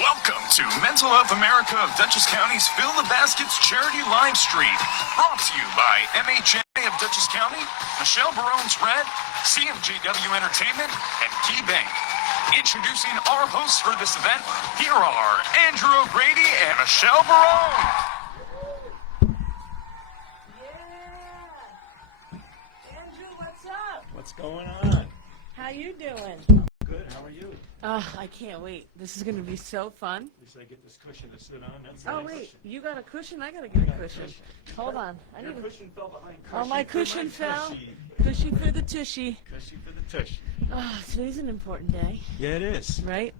Welcome to Mental Health America of Dutchess County's Fill the Baskets charity live stream. Brought to you by MHA of Dutchess County, Michelle Barone's Red, CMJW Entertainment, and KeyBank. Introducing our hosts for this event, here are Andrew O'Grady and Michelle Barone. Yeah. Andrew, what's up? What's going on? How you doing? Good, how are you? I can't wait. This is going to be so fun. At least I get this cushion to sit on. That's Oh, nice. wait. You got a cushion? I got to get a cushion. Hold on. I Your need a... cushion fell behind. Oh, my cushion for my fell. tushy. Cushy for the tushy. Cushy for the tush. Oh, today's an important day, Yeah, it is. right?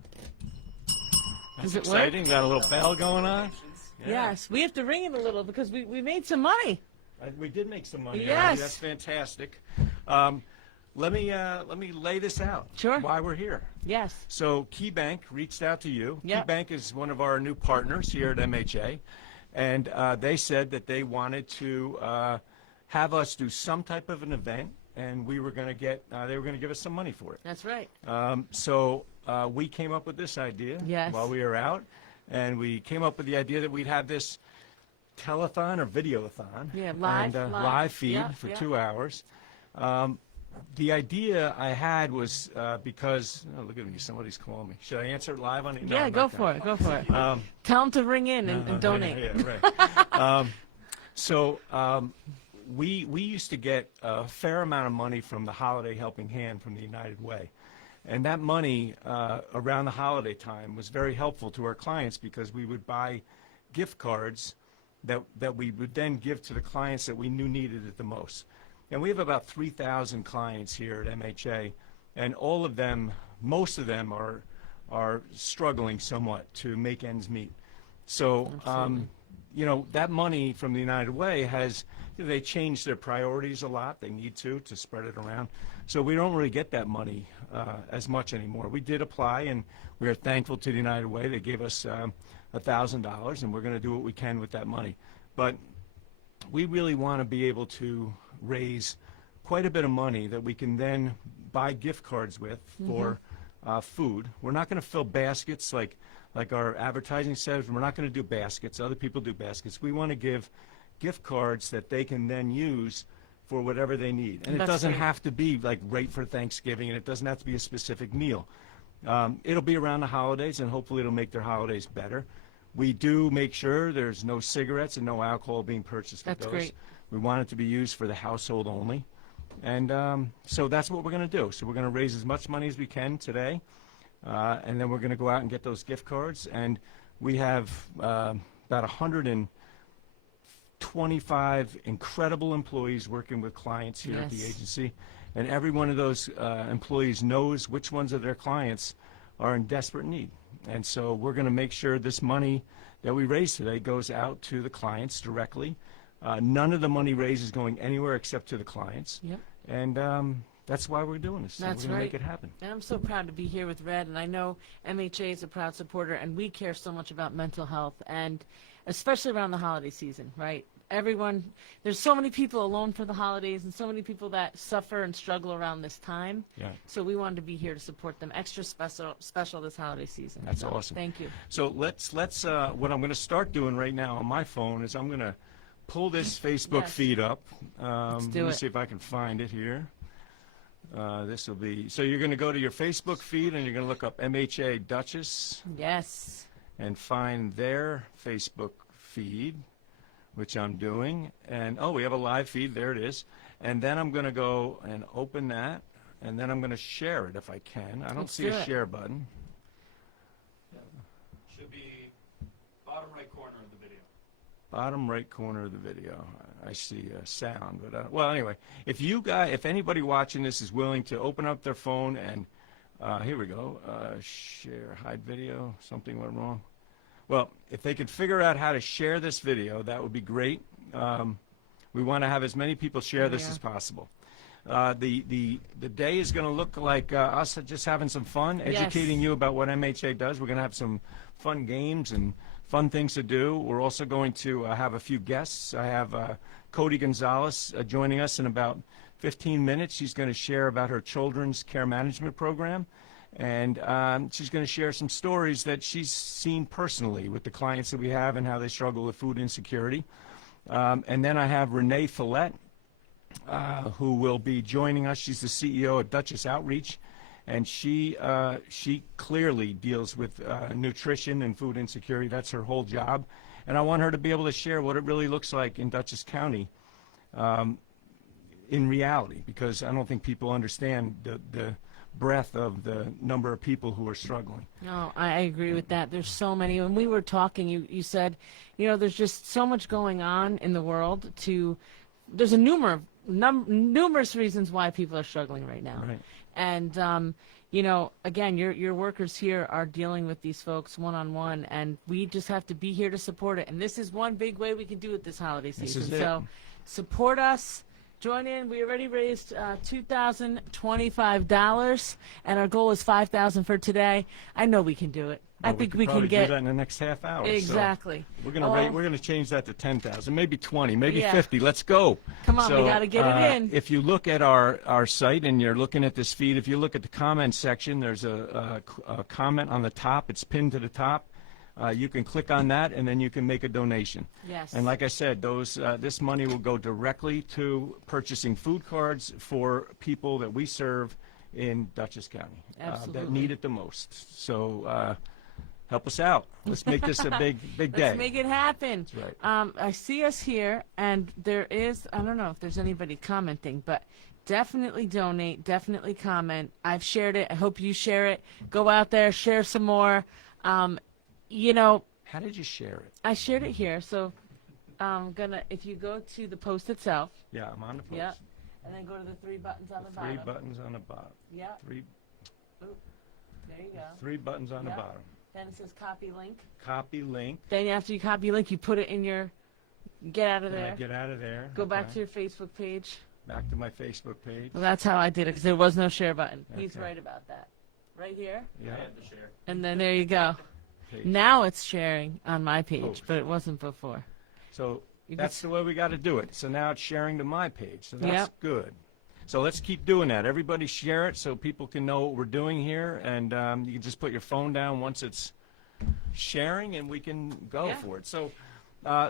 That's Does it work? exciting. Got a little bell going on. Yeah. Yes. We have to ring it a little because we made some money. We did make some money. Yes. already. That's fantastic. Let me lay this out. Sure. Why we're here. Yes. So KeyBank reached out to you. Yep. KeyBank is one of our new partners here at MHA, and they said that they wanted to have us do some type of an event, and we were going to get they were going to give us some money for it. That's right. So we came up with this idea Yes. while we were out, and we came up with the idea that we'd have this telethon or videothon, Yeah, live, and live. live feed Yeah, for yeah. 2 hours. The idea I had was because look at me, somebody's calling me. Should I answer it live on it? No, Yeah, I'm go not for gonna. it. Go for it. Tell them to ring in and donate. Yeah, right. We used to get a fair amount of money from the Holiday Helping Hand from the United Way. And that money around the holiday time was very helpful to our clients because we would buy gift cards that we would then give to the clients that we knew needed it the most. And we have about 3,000 clients here at MHA, and all of them, most of them are struggling somewhat to make ends meet. So, that money from the United Way they changed their priorities a lot. They need to spread it around. So we don't really get that money as much anymore. We did apply, and we are thankful to the United Way. They gave us $1,000, and we're going to do what we can with that money. But we really want to be able to raise quite a bit of money that we can then buy gift cards with for food. We're not going to fill baskets like our advertising says. We're not going to do baskets. Other people do baskets. We want to give gift cards that they can then use for whatever they need. And it That's doesn't great. have to be like right for Thanksgiving, and it doesn't have to be a specific meal. It'll be around the holidays, and hopefully it'll make their holidays better. We do make sure there's no cigarettes and no alcohol being purchased with That's those. great. We want it to be used for the household only. And so that's what we're going to do. So we're going to raise as much money as we can today, and then we're going to go out and get those gift cards. And we have about 125 incredible employees working with clients here at the Yes. agency. And every one of those employees knows which ones of their clients are in desperate need. And so we're going to make sure this money that we raise today goes out to the clients directly. None of the money raised is going anywhere except to the clients. Yep. And that's why we're doing this. That's we're going right. to make it happen. And I'm so proud to be here with Red, and I know MHA is a proud supporter, and we care so much about mental health, and especially around the holiday season, right? Everyone, there's so many people alone for the holidays, and so many people that suffer and struggle around this time. Yeah. So we wanted to be here to support them extra special this holiday season. That's So, awesome. Thank you. So let's what I'm going to start doing right now on my phone is I'm going to pull this Facebook Yes. feed up. do Let me it. see if I can find it here. This will be, so you're going to go to your Facebook feed and you're going to look up MHA Dutchess Yes. and find their Facebook feed, which I'm doing. And, oh, we have a live feed. There it is. And then I'm going to go and open that, and then I'm going to share it if I can. I don't Let's see do a it. share button. Should be bottom right corner of the video. Bottom right corner of the video. I see sound, but well, anyway, if anybody watching this is willing to open up their phone and here we go, share, hide video, something went wrong. Well, if they could figure out how to share this video, that would be great. We want to have as many people share this Yeah. as possible. The day is going to look like us just having some fun, educating you about what MHA does. We're going to have some fun games and fun things to do. We're also going to have a few guests. I have Cody Gonzalez joining us in about 15 minutes. She's going to share about her children's care management program. And she's going to share some stories that she's seen personally with the clients that we have and how they struggle with food insecurity. And then I have Renee Follett, who will be joining us. She's the CEO of Duchess Outreach, and she clearly deals with nutrition and food insecurity. That's her whole job. And I want her to be able to share what it really looks like in Dutchess County in reality, because I don't think people understand the breadth of the number of people who are struggling. No, I agree with that. There's so many. When we were talking, you said, there's just so much going on in the world. There's a numerous reasons why people are struggling right now. Right. And, again, your workers here are dealing with these folks one-on-one, and we just have to be here to support it. And this is one big way we can do it this holiday season. So support us. Join in. We already raised $2,025, and our goal is $5,000 for today. I know we can do it. I think we can get do that in the next half hour. Exactly. So we're gonna change that to 10,000, maybe 20, maybe 50. Let's go. Come on, we gotta get it in. If you look at our site and you're looking at this feed, if you look at the comment section, there's a comment on the top. It's pinned to the top. You can click on that, and then you can make a donation. Yes. And like I said, this money will go directly to purchasing food cards for people that we serve in Dutchess County that need it the most. So help us out. Let's make this a big day. Let's make it happen. That's right. I see us here, and there is, I don't know if there's anybody commenting, but definitely donate, definitely comment. I've shared it. I hope you share it. Go out there, share some more. How did you share it? I shared it here, so if you go to the post itself. Yeah, I'm on the post. Yep. And then go to the three buttons on the bottom. 3 buttons on the bottom. Yep. There you go. 3 buttons on the Yep. bottom. Then it says copy link. Copy link. Then after you copy link, you put it in get out of Then there. I get out of there. Go back to your Facebook page. Back to my Facebook page. Well, that's how I did it, because there was no share button. He's Okay. right about that. Right here. Yeah. And then there you go. Page. Now it's sharing on my page, Post. but it wasn't before. So You that's the way we got to do it. So now it's sharing to my page. So that's Yep. good. So let's keep doing that. Everybody share it so people can know what we're doing here. And you can just put your phone down once it's sharing, and we can go Yeah. for it. So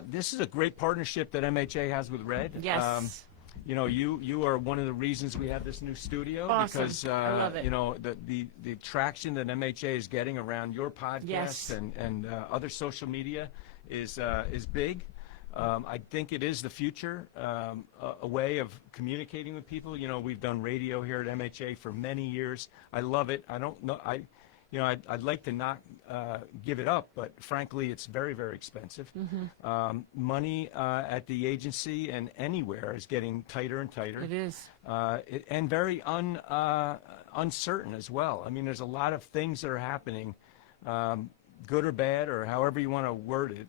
this is a great partnership that MHA has with Red. Yes. You are one of the reasons we have this new studio. Awesome. Because I love it. the traction that MHA is getting around your podcast Yes. and other social media is big. I think it is the future, a way of communicating with people. We've done radio here at MHA for many years. I love it. I don't know. I'd like to not give it up, but frankly, it's very, very expensive. Money at the agency and anywhere is getting tighter and tighter. It is. And very uncertain as well. I mean, there's a lot of things that are happening, good or bad, or however you want to word it,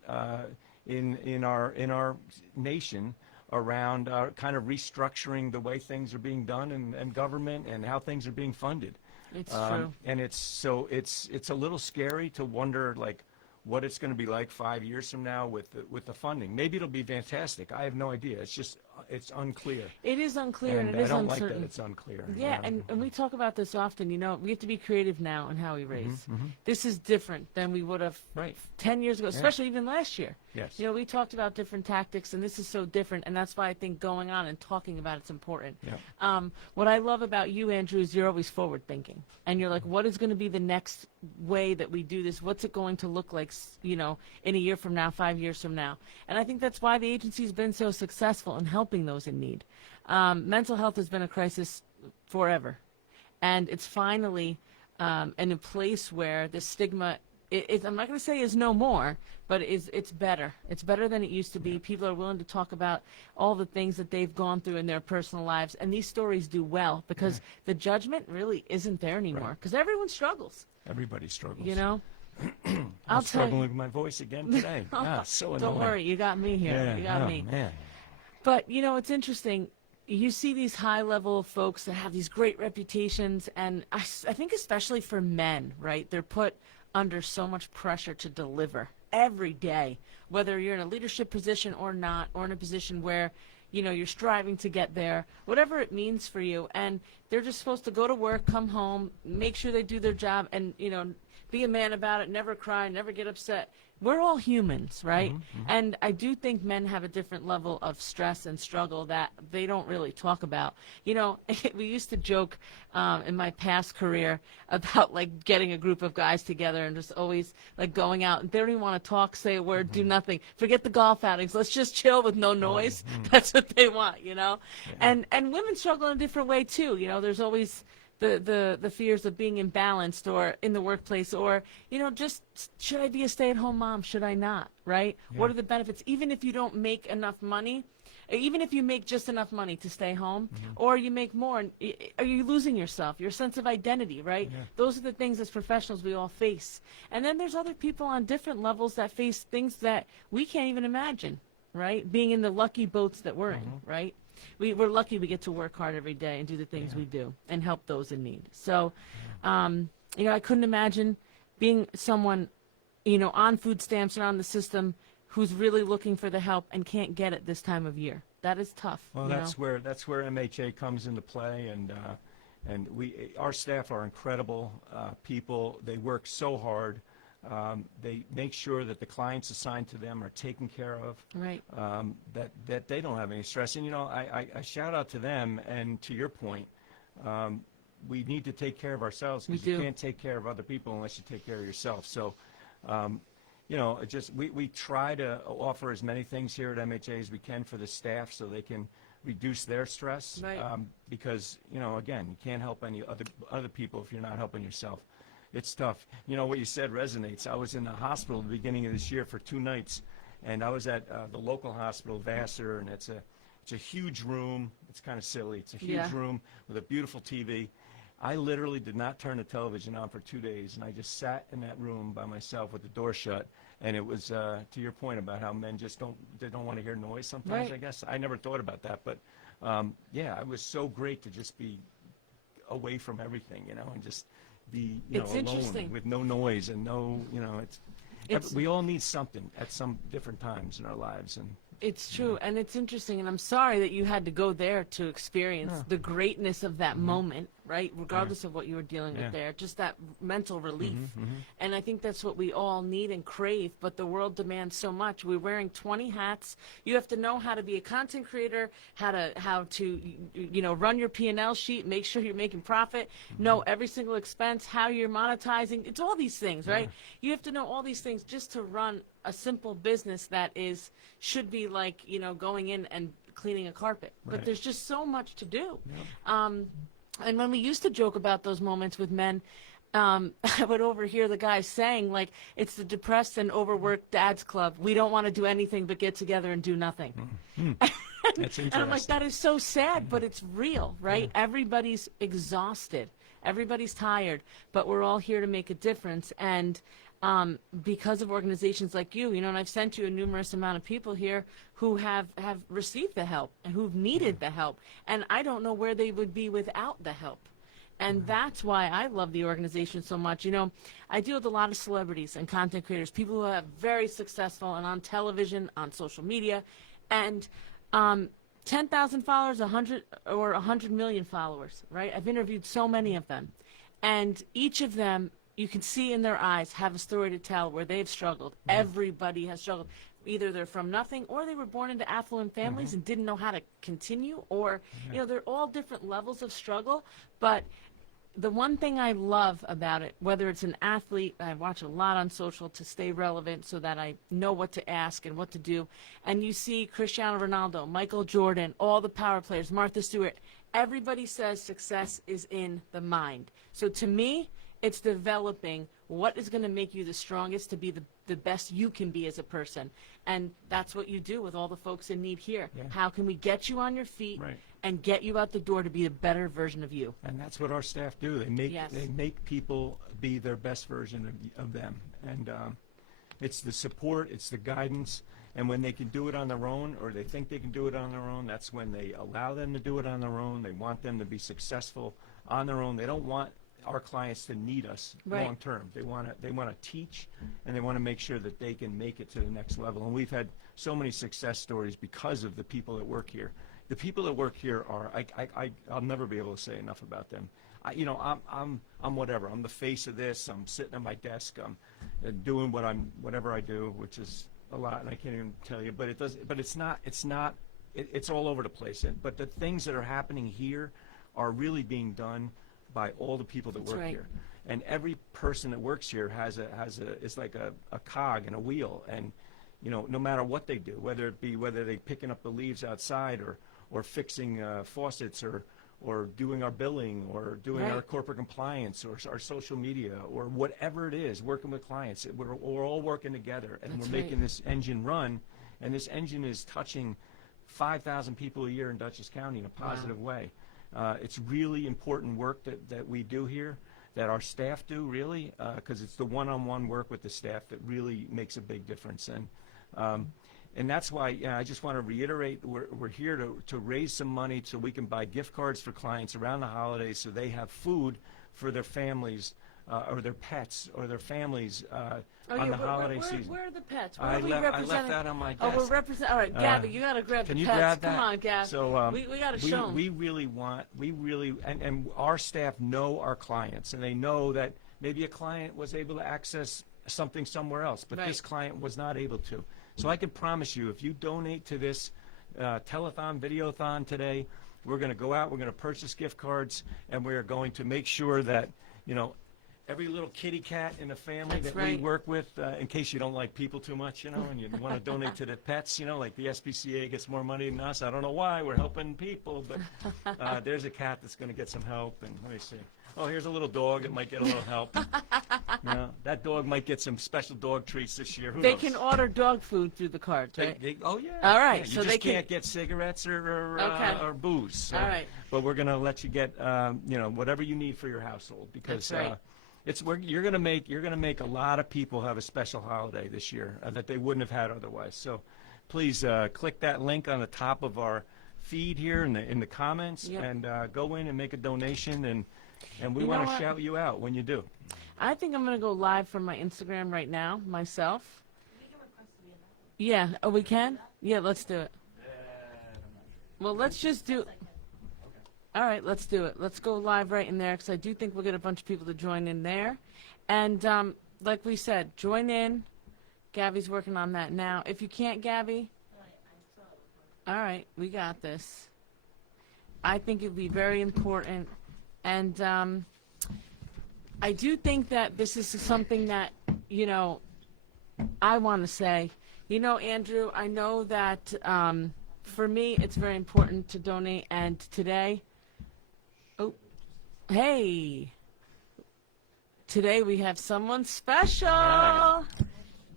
in our nation around kind of restructuring the way things are being done and government and how things are being funded. It's true. And it's a little scary to wonder what it's going to be like 5 years from now with the funding. Maybe it'll be fantastic. I have no idea. It's unclear. It is unclear, and it I is don't uncertain. like that it's unclear. Yeah, and we talk about this often. We have to be creative now in how we raise. This is different than we would have Right. 10 years ago, especially even last year. Yes. We talked about different tactics, and this is so different, and that's why I think going on and talking about it's important. Yeah. What I love about you, Andrew, is you're always forward thinking, and you're like, what is going to be the next way that we do this? What's it going to look like, in a year from now, 5 years from now? And I think that's why the agency's been so successful in helping those in need. Mental health has been a crisis forever, and it's finally in a place where the stigma I'm not going to say is no more, but it's better. It's better than it used to be. People are willing to talk about all the things that they've gone through in their personal lives, and these stories do well because the judgment really isn't there anymore because everyone struggles. Everybody struggles. I'm I'm struggling with my voice again today. So annoying. Don't worry, you got me here. Yeah. You got oh, me. Man. But it's interesting. you see these high-level folks that have these great reputations, and I think especially for men, right? They're put under so much pressure to deliver every day, whether you're in a leadership position or not, or in a position where, you know, you're striving to get there, whatever it means for you. And they're just supposed to go to work, come home, make sure they do their job, and, you know, be a man about it, never cry, never get upset. We're all humans, right? And I do think men have a different level of stress and struggle that they don't really talk about. You know, we used to joke in my past career about like getting a group of guys together and just always like going out, and they don't even want to talk, say a word, do nothing. Forget the golf outings. Let's just chill with no noise. That's what they want, you know? And women struggle in a different way too. You know, there's always the fears of being imbalanced or in the workplace, or, you know, just should I be a stay-at-home mom? Should I not? Right? What are the benefits? Even if you don't make enough money, even if you make just enough money to stay home, or you make more, are you losing yourself, your sense of identity, right? Those are the things as professionals we all face. And then there's other people on different levels that face things that we can't even imagine, right? Being in the lucky boats that we're in, right? We're lucky we get to work hard every day and do the things we do and help those in need. So, you know, I couldn't imagine being someone, you know, on food stamps and on the system who's really looking for the help and can't get it this time of year. That is tough. Well, that's where MHA comes into play, and our staff are incredible people. They work so hard. They make sure that the clients assigned to them are taken care of, Right. that they don't have any stress. And, you know, I shout out to them, and to your point, we need to take care of ourselves, because you can't take care of other people unless you take care of yourself. So, you know, we try to offer as many things here at MHA as we can for the staff so they can reduce their stress, Right. Because, you know, again, you can't help any other people if you're not helping yourself. It's tough. You know, what you said resonates. I was in the hospital at the beginning of this year for 2 nights, and I was at the local hospital, Vassar, and it's a huge room. It's kind of silly. It's a huge room with a beautiful TV. I literally did not turn the television on for 2 days, and I just sat in that room by myself with the door shut. And it was, to your point about how men just don't want to hear noise sometimes, Right. I guess. I never thought about that. But, yeah, it was so great to just be away from everything, you know, and just be, you know, alone with no noise and no, you know, we all need something at some different times in our lives. And it's true, and it's interesting, and I'm sorry that you had to go there to experience the greatness of that moment, right? Regardless of what you were dealing with there, just that mental relief. And I think that's what we all need and crave, but the world demands so much. We're wearing 20 hats. You have to know how to be a content creator, how to you know, run your P&L sheet, make sure you're making profit, know every single expense, how you're monetizing. It's all these things, right? You have to know all these things just to run a simple business that should be like, you know, going in and cleaning a carpet. But there's just so much to do. And when we used to joke about those moments with men, I would overhear the guys saying, like, it's the depressed and overworked dads club. We don't want to do anything but get together and do nothing. That's interesting. And I'm like, that is so sad, but it's real, right? Everybody's exhausted. Everybody's tired, but we're all here to make a difference. And because of organizations like you know, and I've sent you a numerous amount of people here who have received the help and who've needed the help. And I don't know where they would be without the help. And that's why I love the organization so much. You know, I deal with a lot of celebrities and content creators, people who are very successful and on television, on social media, and 10,000 followers, 100 or 100 million followers, right? I've interviewed so many of them. And each of them, you can see in their eyes, have a story to tell where they've struggled. Everybody has struggled. Either they're from nothing, or they were born into affluent families and didn't know how to continue, or, you know, they're all different levels of struggle. But the one thing I love about it, whether it's an athlete, I watch a lot on social to stay relevant so that I know what to ask and what to do. And you see Cristiano Ronaldo, Michael Jordan, all the power players, Martha Stewart, everybody says success is in the mind. So to me, it's developing what is going to make you the strongest to be the best you can be as a person. And that's what you do with all the folks in need here. How can we get you on your feet and get you out the door to be a better version of you? And that's what our staff do. They make people be their best version of them. And it's the support, it's the guidance, And when they can do it on their own, or they think they can do it on their own, that's when they allow them to do it on their own. They want them to be successful on their own. They don't want our clients to need us Right. long term. They want to teach, and they want to make sure that they can make it to the next level. And we've had so many success stories because of the people that work here. The people that work here are I'll never be able to say enough about them. I'm whatever. I'm the face of this. I'm sitting at my desk. I'm doing whatever I do, which is a lot, and I can't even tell you. But it's all over the place. But the things that are happening here are really being done by all the people that That's work right. here. And every person that works here is like a cog in a wheel. And no matter what they do, whether they picking up the leaves outside or fixing faucets or doing our billing or doing Right. our corporate compliance or our social media or whatever it is, working with clients, we're all working together, and That's we're making right. this engine run, and this engine is touching 5,000 people a year in Dutchess County in a positive way. It's really important work that we do here, that our staff do, really, because it's the one-on-one work with the staff that really makes a big difference. And that's why I just want to reiterate, we're here to raise some money so we can buy gift cards for clients around the holidays so they have food for their families or their pets or their families on the holiday season. Where are the pets? I Where are we left representing? that on my Oh, desk. we're representing. All right, Gabby, you got to grab Can the you pets. grab that? Come on, Gab. So we got to show 'em. we really and our staff know our clients, and they know that maybe a client was able to access something somewhere else, but Right. this client was not able to. So I can promise you, if you donate to this telethon, videothon today, we're going to go out, we're going to purchase gift cards, and we're going to make sure that, every little kitty cat in the family That's that we right. work with, in case you don't like people too much, and you want to donate to the pets, like the SPCA gets more money than us. I don't know why. We're helping people, but there's a cat that's going to get some help. And let me see. Oh, here's a little dog that might get a little help. That dog might get some special dog treats this year. Who They knows? can order dog food through the cards, right? Oh, yeah. All right, Yeah, so you they just can- can't get cigarettes or Okay. booze. So. All right. But we're going to let you get, whatever you need for your household, because That's right. you're going to make a lot of people have a special holiday this year that they wouldn't have had otherwise. So please click that link on the top of our feed here in the comments, Yep. and go in and make a donation, and we You know want to what? shout you out when you do. I think I'm going to go live from my Instagram right now, myself. Yeah. Oh, we can? Yeah, let's do it. Well, let's just do. All right, let's do it. Let's go live right in there, because I do think we'll get a bunch of people to join in there. And like we said, join in. Gabby's working on that now. If you can't, Gabby. All right, we got this. I think it'd be very important. And I do think that this is something that, I want to say. Andrew, I know that for me, it's very important to donate. And today, today we have someone special. Right.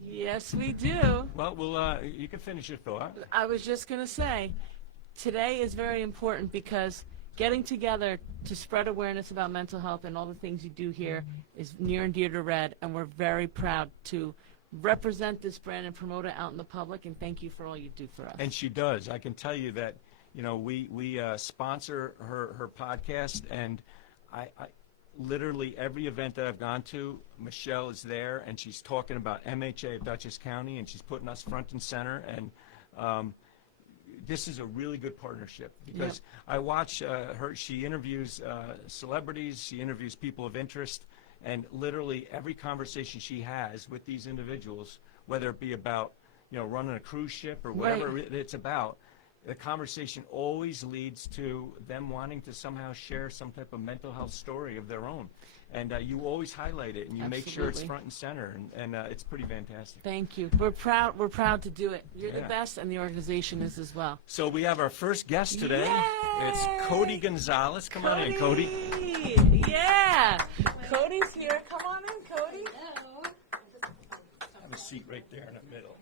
Yes, we do. Well, you can finish your thought. I was just going to say, today is very important because getting together to spread awareness about mental health and all the things you do here is near and dear to Red, and we're very proud to represent this brand and promote it out in the public, and thank you for all you do for us. And she does. I can tell you that, we sponsor her podcast, and I literally every event that I've gone to, Michelle is there, and she's talking about MHA of Dutchess County, and she's putting us front and center, and this is a really good partnership, because I watch her. She interviews celebrities, she interviews people of interest, and literally every conversation she has with these individuals, whether it be about running a cruise ship or whatever Right. it's about, the conversation always leads to them wanting to somehow share some type of mental health story of their own. And you always highlight it, and you make sure it's Absolutely. front and center, and it's pretty fantastic. Thank you. We're proud to do it. You're the Yeah. best, and the organization is as well. So we have our first guest today. Yay! It's Cody Gonzalez. Come on in, Cody. Yeah. Cody's here. Come on in, Cody. Have a seat right there in the middle.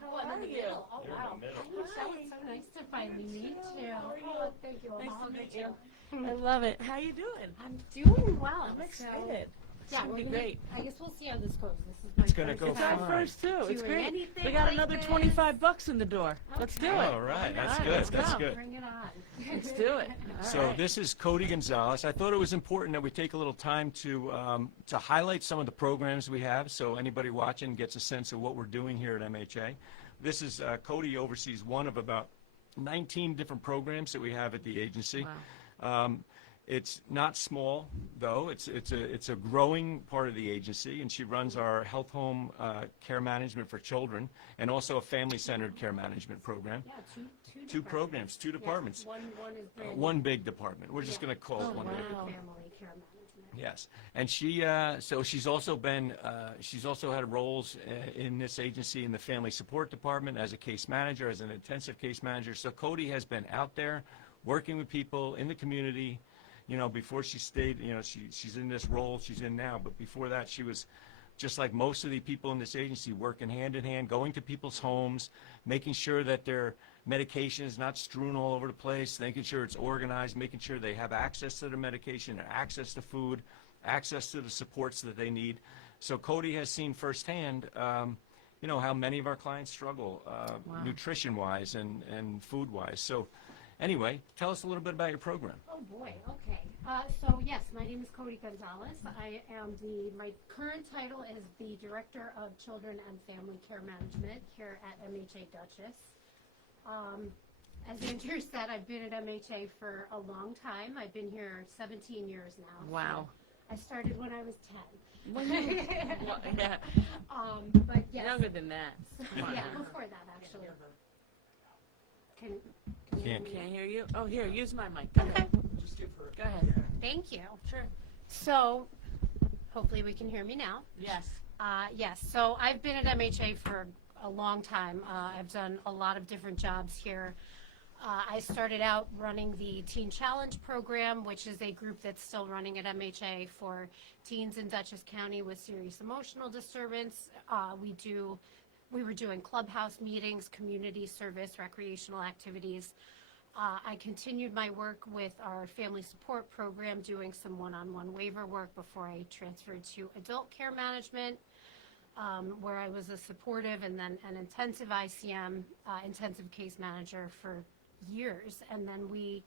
How are you? Oh, You're wow. in the middle. It's so nice to finally meet you. Oh, thank you. Nice Mom. to meet you. I love it. How you doing? I'm doing well. I'm excited. Yeah, gonna be we're great. I guess we'll see how this goes. This is my It's gonna first go It's our fine. first too. It's doing great. anything We got like another this. $25 in the door. Let's do Okay. it. All right, that's All right, good. let's That's go. good. Bring it on. Let's do it. All So right. this is Cody Gonzalez. I thought it was important that we take a little time to highlight some of the programs we have, so anybody watching gets a sense of what we're doing here at MHA. This is Cody oversees one of about 19 different programs that we have at the agency. Wow. It's not small, though. It's a growing part of the agency, and she runs our health home care management for children, and also a family-centered care management program. Yeah, two Two programs, two departments. One is brand One big department. We're just Yeah. going to call it one big. wow. family care management. Yes, and she so she's also been she's also had roles in this agency in the family support department as a case manager, as an intensive case manager. So Cody has been out there working with people in the community. You know, before she stayed, you know, she's in this role she's in now, but before that she was just like most of the people in this agency, working hand in hand, going to people's homes, making sure that their medication is not strewn all over the place, making sure it's organized, making sure they have access to their medication, access to food, access to the supports that they need. So Cody has seen firsthand, you know, how many of our clients struggle nutrition-wise and food-wise. So anyway, tell us a little bit about your program. Oh boy, okay. So yes, my name is Cody Gonzalez. I am my current title is the Director of Children and Family Care Management here at MHA Dutchess. As Andrew said, I've been at MHA for a long time. I've been here 17 years now. Wow. I started when I was 10. Well, yeah. But yes. Younger than that. Come on Yeah, now. before that actually. Can you Can't- Can't hear you. Oh, here, use my mic. Go ahead. Go ahead. Thank you. Sure. So, hopefully we can hear me now. Yes. Yes, so I've been at MHA for a long time. I've done a lot of different jobs here. I started out running the Teen Challenge program, which is a group that's still running at MHA for teens in Dutchess County with serious emotional disturbance. We were doing clubhouse meetings, community service, recreational activities. I continued my work with our family support program, doing some one-on-one waiver work before I transferred to adult care management, where I was a supportive and then an intensive ICM, intensive case manager for years. And then we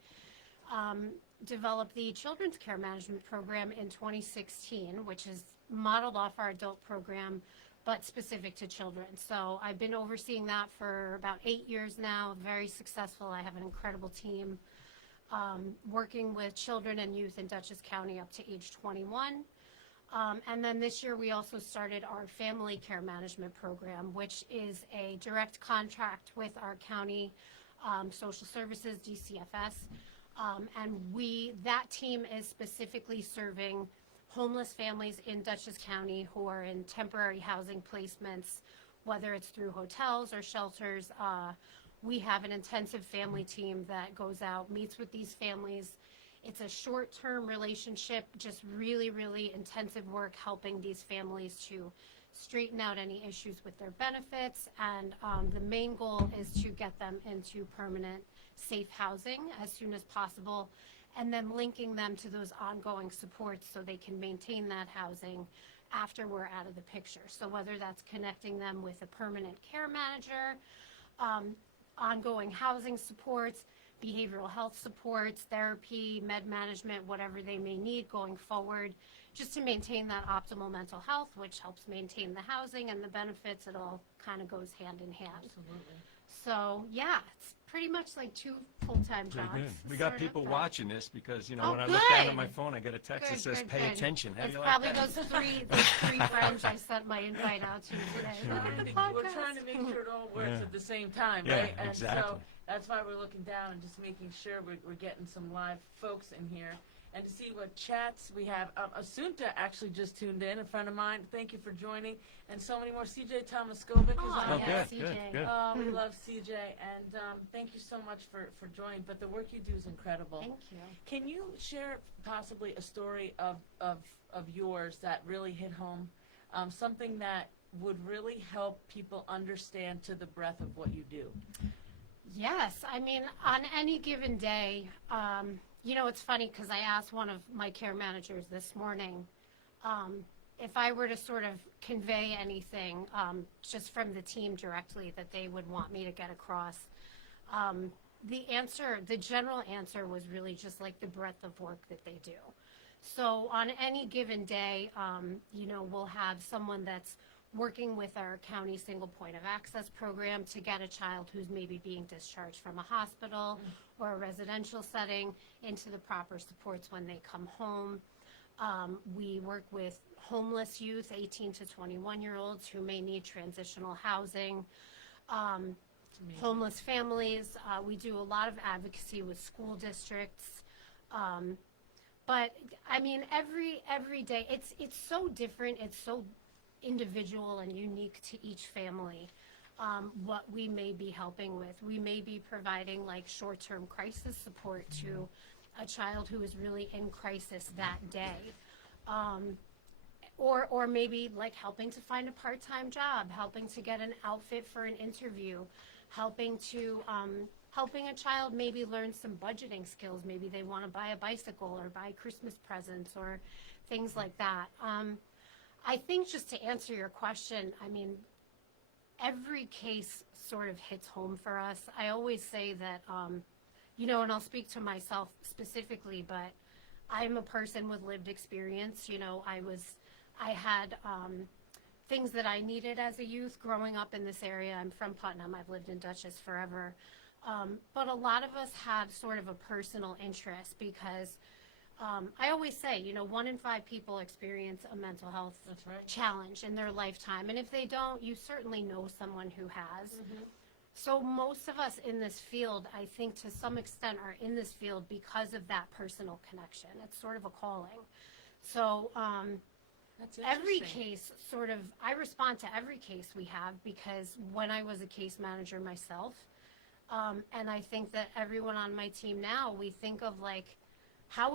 developed the children's care management program in 2016, which is modeled off our adult program, but specific to children. So I've been overseeing that for about 8 years now, very successful. I have an incredible team working with children and youth in Dutchess County up to age 21. And then this year we also started our family care management program, which is a direct contract with our county social services, DCFS. And that team is specifically serving homeless families in Dutchess County who are in temporary housing placements, whether it's through hotels or shelters. We have an intensive family team that goes out, meets with these families. It's a short-term relationship, just really, really intensive work helping these families to straighten out any issues with their benefits. And the main goal is to get them into permanent, safe housing as soon as possible, and then linking them to those ongoing supports so they can maintain that housing after we're out of the picture. So whether that's connecting them with a permanent care manager, ongoing housing supports, behavioral health supports, therapy, med management, whatever they may need going forward, just to maintain that optimal mental health, which helps maintain the housing and the benefits. It all kind of goes hand in hand. Absolutely. So yeah, it's pretty much like 2 full-time Very jobs. good. We got sort of, people but- watching this because, you know, Oh, when I look down at good. my phone, I get a text that Good, says, good, pay good. attention. How do It's you like probably that? those three friends I sent my invite out to today. We're trying to make sure it all works Yeah. at the same time, Yeah, right? And exactly. so that's why we're looking down and just making sure we're getting some live folks in here. And to see what chats we have. Asunta actually just tuned in, a friend of mine. Thank you for joining. And so many more. CJ Tomaskovic is Oh, on Oh, yeah, good, here. good, CJ. good. We love CJ. And thank you so much for joining. But the work you do is incredible. Thank you. Can you share possibly a story of yours that really hit home? Something that would really help people understand to the breadth of what you do. Yes, I mean, on any given day, you know, it's funny because I asked one of my care managers this morning, if I were to sort of convey anything, just from the team directly that they would want me to get across, the general answer was really just like the breadth of work that they do. So on any given day, we'll have someone that's working with our county single point of access program to get a child who's maybe being discharged from a hospital or a residential setting into the proper supports when they come home. We work with homeless youth, 18 to 21-year-olds who may need transitional housing, homeless families. We do a lot of advocacy with school districts. But I mean, every day, it's so different. It's so individual and unique to each family. What we may be helping with, we may be providing like short-term crisis support to a child who is really in crisis that day, or maybe like helping to find a part-time job, helping to get an outfit for an interview, helping a child maybe learn some budgeting skills. Maybe they want to buy a bicycle or buy Christmas presents or things like that. I think just to answer your question, I mean, every case sort of hits home for us. I always say that, and I'll speak to myself specifically, but I'm a person with lived experience. I had things that I needed as a youth growing up in this area. I'm from Putnam. I've lived in Dutchess forever. But a lot of us have sort of a personal interest because I always say, 1 in 5 people experience a mental health challenge in their lifetime. And if they don't, you certainly know someone who has. Mm-hmm. So most of us in this field, I think to some extent, are in this field because of that personal connection. It's sort of a calling. So every case I respond to every case we have because when I was a case manager myself, and I think that everyone on my team now, we think of like, what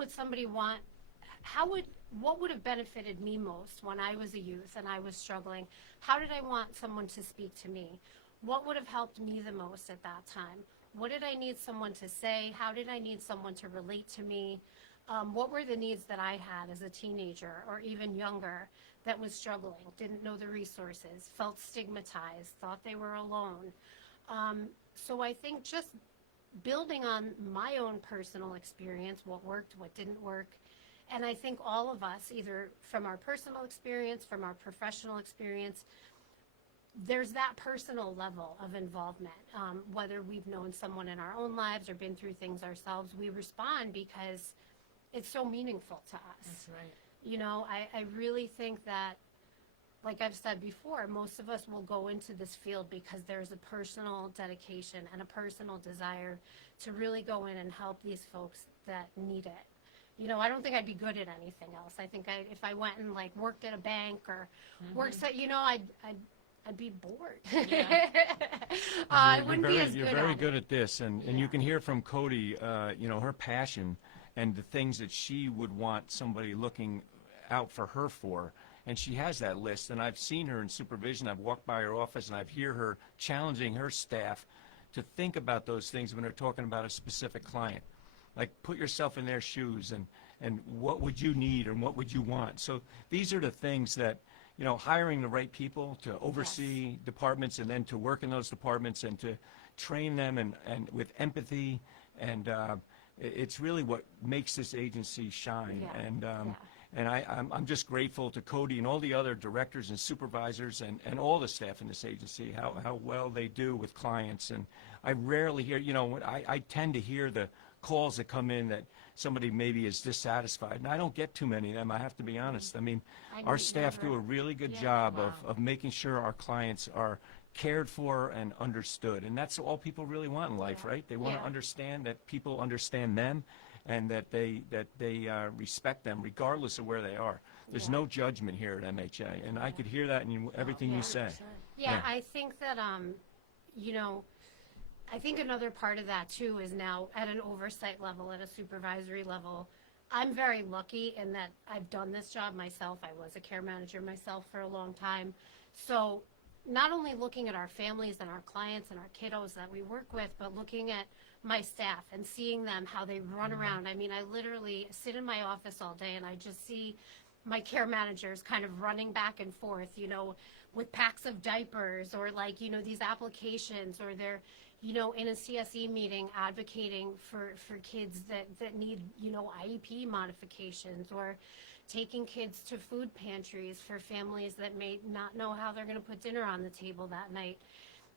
would have benefited me most when I was a youth and I was struggling? How did I want someone to speak to me? What would have helped me the most at that time? What did I need someone to say? How did I need someone to relate to me? What were the needs that I had as a teenager or even younger that was struggling, didn't know the resources, felt stigmatized, thought they were alone? So I think just building on my own personal experience, what worked, what didn't work, and I think all of us, either from our personal experience, from our professional experience, there's that personal level of involvement. Whether we've known someone in our own lives or been through things ourselves, we respond because it's so meaningful to us. That's right. I really think that, like I've said before, most of us will go into this field because there's a personal dedication and a personal desire to really go in and help these folks that need it. I don't think I'd be good at anything else. I think if I went and like worked at a bank or worked at, I'd be bored. Yeah. I wouldn't be as good. You're very good at this, and you can hear from Cody, her passion and the things that she would want somebody looking out for her for. And she has that list, and I've seen her in supervision. I've walked by her office, and I've hear her challenging her staff to think about those things when they're talking about a specific client. Like, put yourself in their shoes, and what would you need and what would you want? So these are the things that, hiring the right people to oversee departments and then to work in those departments and to train them and with empathy, and it's really what makes this agency shine. And I'm just grateful to Cody and all the other directors and supervisors and all the staff in this agency, how well they do with clients. And I rarely hear, I tend to hear the calls that come in that somebody maybe is dissatisfied. And I don't get too many of them, I have to be honest. I mean, our staff do a really good job of making sure our clients are cared for and understood. And that's all people really want in life, right? They want to understand that people understand them and that they respect them regardless of where they are. There's no judgment here at MHA, and I could hear that in everything you say. Yeah, I think that, I think another part of that too is now at an oversight level, at a supervisory level, I'm very lucky in that I've done this job myself. I was a care manager myself for a long time. So not only looking at our families and our clients and our kiddos that we work with, but looking at my staff and seeing them, how they run around. I mean, I literally sit in my office all day and I just see my care managers kind of running back and forth, with packs of diapers or these applications, or they're, in a CSE meeting advocating for kids that need, IEP modifications, or taking kids to food pantries for families that may not know how they're going to put dinner on the table that night.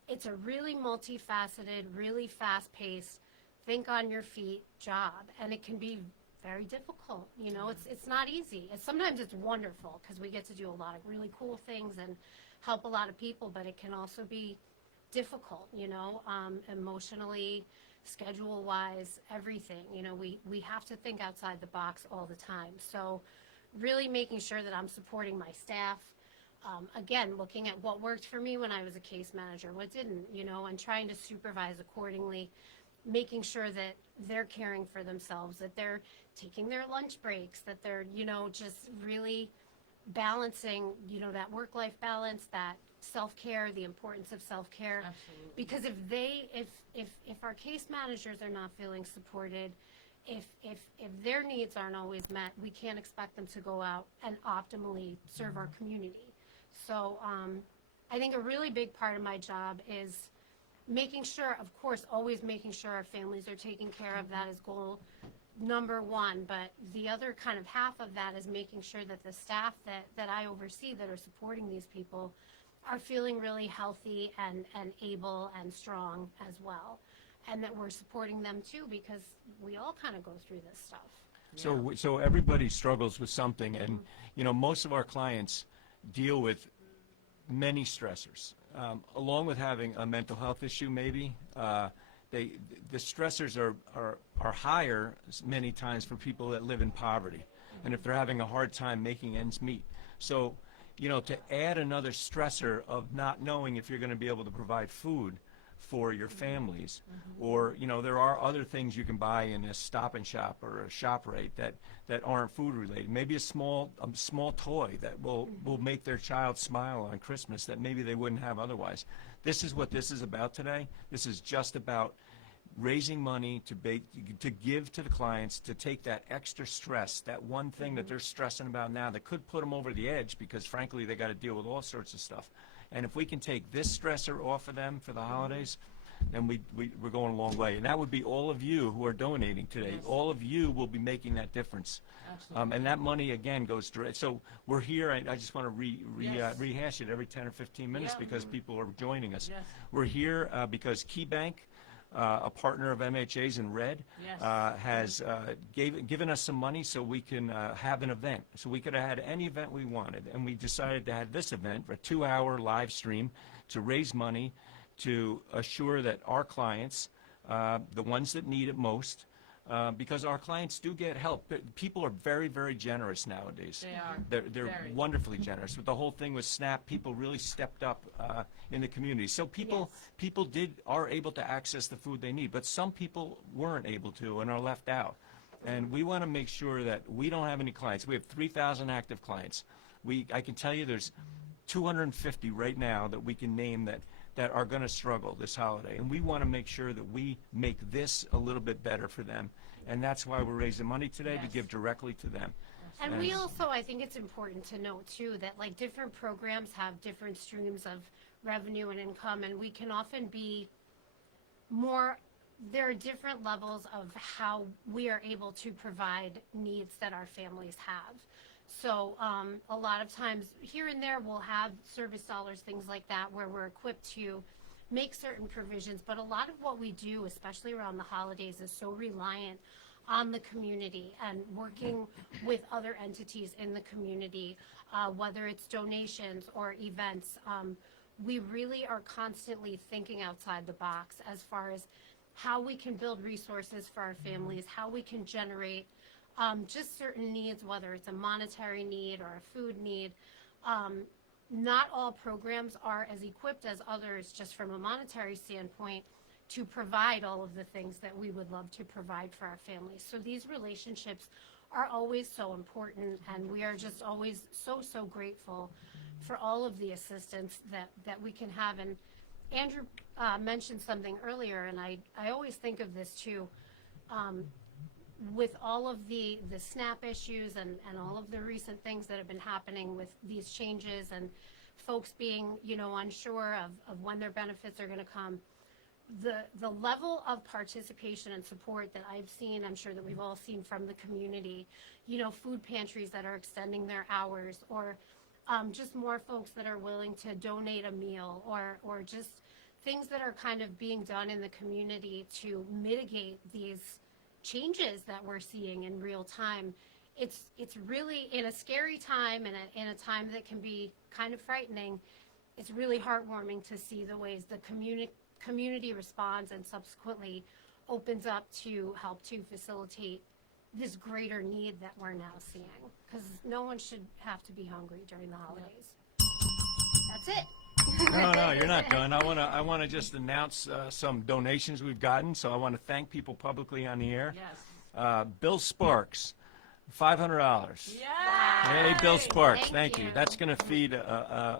It's a really multifaceted, really fast-paced, think on your feet job, and it can be very difficult. It's not easy. Sometimes it's wonderful because we get to do a lot of really cool things and help a lot of people, but it can also be difficult, emotionally, schedule-wise, everything. We have to think outside the box all the time. So really making sure that I'm supporting my staff. Again, looking at what worked for me when I was a case manager, what didn't, and trying to supervise accordingly, making sure that they're caring for themselves, that they're taking their lunch breaks, that they're, just really balancing, that work-life balance, that self-care, the importance of self-care. Absolutely. Because if our case managers are not feeling supported, if their needs aren't always met, we can't expect them to go out and optimally serve our community. So I think a really big part of my job is making sure, of course, always making sure our families are taken care of. That is goal number one. But the other kind of half of that is making sure that the staff that I oversee that are supporting these people are feeling really healthy and able and strong as well. And that we're supporting them too, because we all kind of go through this stuff. So everybody struggles with something, and most of our clients deal with many stressors, along with having a mental health issue. Maybe the stressors are higher many times for people that live in poverty, and if they're having a hard time making ends meet. So to add another stressor of not knowing if you're going to be able to provide food for your families, or there are other things you can buy in a Stop and Shop or a ShopRite that aren't food related. Maybe a small toy that will make their child smile on Christmas that maybe they wouldn't have otherwise. This is what this is about today. This is just about raising money to give to the clients, to take that extra stress, that one thing that they're stressing about now that could put them over the edge, because frankly they got to deal with all sorts of stuff. And if we can take this stressor off of them for the holidays, then we're going a long way. And that would be all of you who are donating today. Yes. All of you will be making that difference. Absolutely. And that money, again, goes direct. So we're here. I just want to Yes. rehash it every 10 or 15 minutes Yeah. because people are joining us. Yes. We're here because KeyBank, a partner of MHA's in Red, Yes. has given us some money so we can have an event. So we could have had any event we wanted, and we decided to have this event, a 2-hour live stream, to raise money to assure that our clients, the ones that need it most, because our clients do get help. People are very, very generous nowadays. They are. They're Very. wonderfully generous. With the whole thing with SNAP, people really stepped up in the community. So people are able to access the food they need, but some people weren't able to and are left out. And we want to make sure that we don't have any clients. We have 3,000 active clients. I can tell you there's 250 right now that we can name that are going to struggle this holiday. And we want to make sure that we make this a little bit better for them. And that's why we're raising money today, to Yes. give directly to them. And we also, I think it's important to note too, that different programs have different streams of revenue and income, and we can often be there are different levels of how we are able to provide needs that our families have. So a lot of times here and there we'll have service dollars, things like that, where we're equipped to make certain provisions. But a lot of what we do, especially around the holidays, is so reliant on the community and working with other entities in the community, whether it's donations or events. We really are constantly thinking outside the box as far as how we can build resources for our families, how we can generate just certain needs, whether it's a monetary need or a food need. Not all programs are as equipped as others, just from a monetary standpoint, to provide all of the things that we would love to provide for our families. So these relationships are always so important, and we are just always so grateful for all of the assistance that we can have. And Andrew mentioned something earlier, and I always think of this too. with all of the SNAP issues and all of the recent things that have been happening with these changes and folks being, unsure of when their benefits are going to come, the level of participation and support that I've seen, I'm sure that we've all seen from the community, food pantries that are extending their hours, or just more folks that are willing to donate a meal, or just things that are kind of being done in the community to mitigate these changes that we're seeing in real time. It's really, in a scary time and in a time that can be kind of frightening, it's really heartwarming to see the ways the community responds and subsequently opens up to help to facilitate this greater need that we're now seeing, because no one should have to be hungry during the holidays. That's it. No, you're not done. I want to just announce some donations we've gotten. So I want to thank people publicly on the air. Yes. Bill Sparks, $500. Yeah. Hey, Bill Sparks, Thank thank you. you. That's going to feed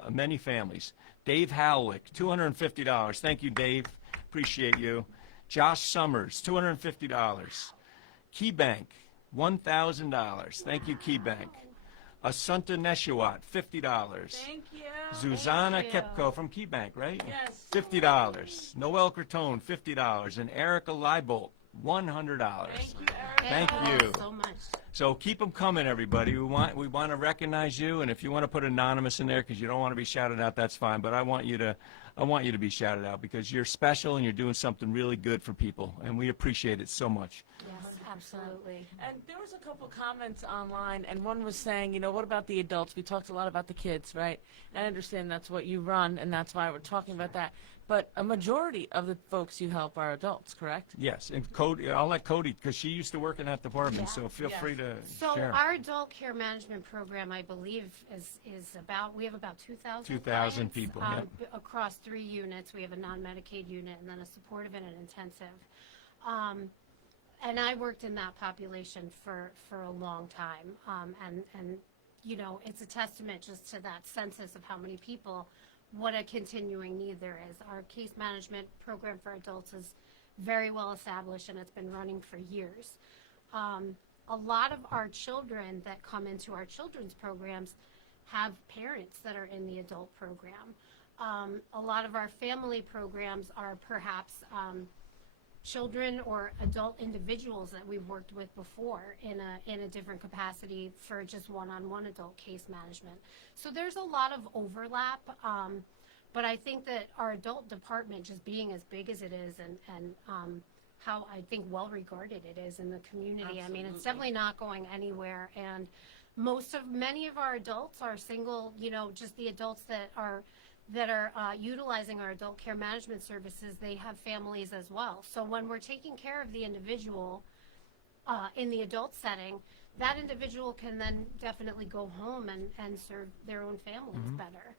many families. Dave Howlick, $250. Thank you, Dave. Appreciate you. Josh Summers, $250. KeyBank, $1,000. Thank you, KeyBank. Asunta Neshawat, $50. Thank you. Zuzana Thank you. Kepko from KeyBank, right? Yes. $50. Noel Cretone, $50. And Erica Leibolt, $100. Thank you, Eric. Thank you. so much. So keep them coming, everybody. We want to recognize you, and if you want to put anonymous in there because you don't want to be shouted out, that's fine. But I want you to be shouted out because you're special and you're doing something really good for people, and we appreciate it so much. Yes, absolutely. And there was a couple comments online, and one was saying, what about the adults? We talked a lot about the kids, right? And I understand that's what you run, and that's why we're talking about that. But a majority of the folks you help are adults, correct? Yes, and Cody, I'll let Cody, because she used to work in that department, so feel Yes. free to So share. our adult care management program, I believe, is about, we have about 2,000 2,000 clients, people, across 3 units. We have a non-Medicaid unit and then a supportive and an intensive. And I worked in that population for a long time. And it's a testament just to that census of how many people, what a continuing need there is. Our case management program for adults is very well established, and it's been running for years. A lot of our children that come into our children's programs have parents that are in the adult program. A lot of our family programs are perhaps children or adult individuals that we've worked with before in a different capacity for just one-on-one adult case management. So there's a lot of overlap, but I think that our adult department, just being as big as it is and how I think well regarded it is in the community. I mean, it's definitely not going anywhere, and many of our adults are single, just the adults that are utilizing our adult care management services, they have families as well. So when we're taking care of the individual in the adult setting, that individual can then definitely go home and serve their own families better.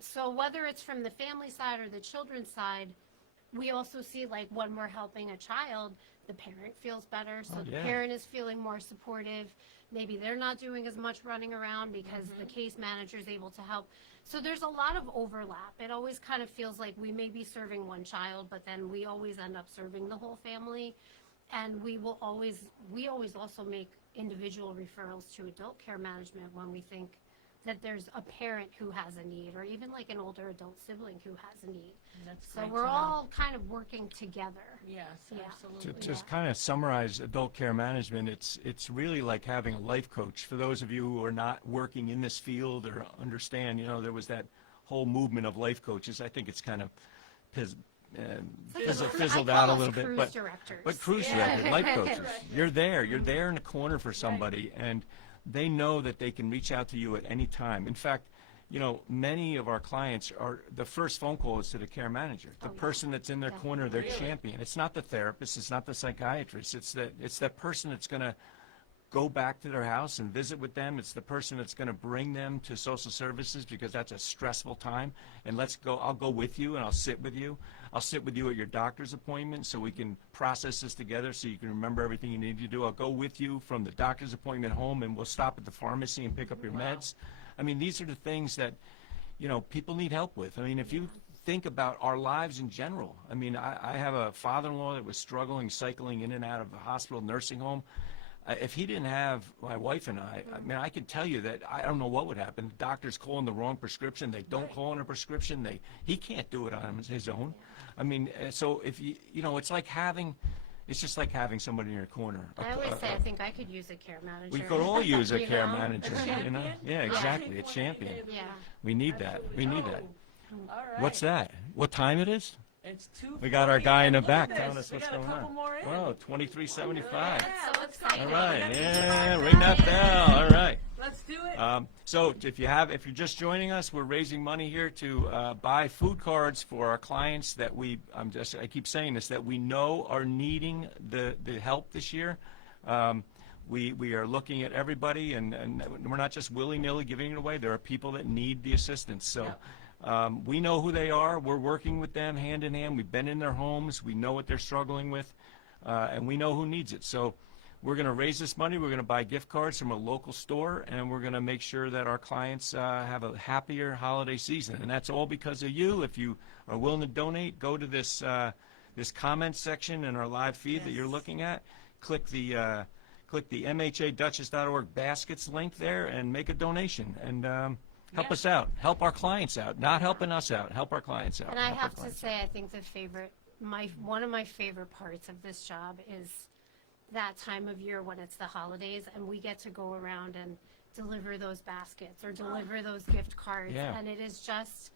So whether it's from the family side or the children's side, we also see, like, when we're helping a child, the parent feels better, so the parent is feeling more supportive. Maybe they're not doing as much running around because the case manager is able to help. So there's a lot of overlap. It always kind of feels like we may be serving one child, but then we always end up serving the whole family. And we always also make individual referrals to adult care management when we think that there's a parent who has a need, or even like an older adult sibling who has a need. That's So great we're to know. all kind of working together. Yes, Yeah. absolutely. To just kind of summarize adult care management, it's really like having a life coach. For those of you who are not working in this field or understand, there was that whole movement of life coaches. I think it's kind of fizzled out a little bit. Cruise directors. But cruise directors, life coaches, you're there in the corner for somebody, and they know that they can reach out to you at any time. In fact, many of our clients are, the first phone call is to the care manager, the person that's in their corner, their champion. It's not the therapist, it's not the psychiatrist, it's that person that's going to go back to their house and visit with them. It's the person that's going to bring them to social services because that's a stressful time. And I'll go with you and I'll sit with you. I'll sit with you at your doctor's appointment so we can process this together so you can remember everything you need to do. I'll go with you from the doctor's appointment home, and we'll stop at the pharmacy and pick up your meds. I mean, these are the things that, people need help with. I mean, if you think about our lives in general. I mean, I have a father-in-law that was struggling, cycling in and out of a hospital, nursing home. If he didn't have my wife and I mean, I can tell you that I don't know what would happen. The doctors call in the wrong prescription. They don't call in a prescription. He can't do it on his own. I mean, so if you know, it's just like having somebody in your corner. I always say I think I could use a care manager. We could all use a You care know? manager, you know? Yeah, exactly, a champion. Yeah. We need that. We need that. All right. What's that? What time it is? It's 2:40. We got our guy in the Look at back telling this. us We what's got a going couple on. more in. Wow, 2375. Yeah, So let's exciting. All right, yeah, ring that bell. All right. Let's do it. So if you're just joining us, we're raising money here to buy food cards for our clients that I keep saying this, that we know are needing the help this year. We are looking at everybody, and we're not just willy-nilly giving it away. There are people that need the assistance. So we know who they are. We're working with them hand in hand. We've been in their homes. We know what they're struggling with, and we know who needs it. So we're going to raise this money. We're going to buy gift cards from a local store, and we're going to make sure that our clients have a happier holiday season. And that's all because of you. If you are willing to donate, go to this comment section in our live feed that you're looking at. Click the MHADutchess.org baskets link there and make a donation. And help us out. Help our clients out. Not helping us out. Help our clients out. And I Help our have to clients say, I think one of my favorite parts of this job is that time of year when it's the holidays and we get to go around and deliver those baskets or deliver those gift cards. Yeah. And it is just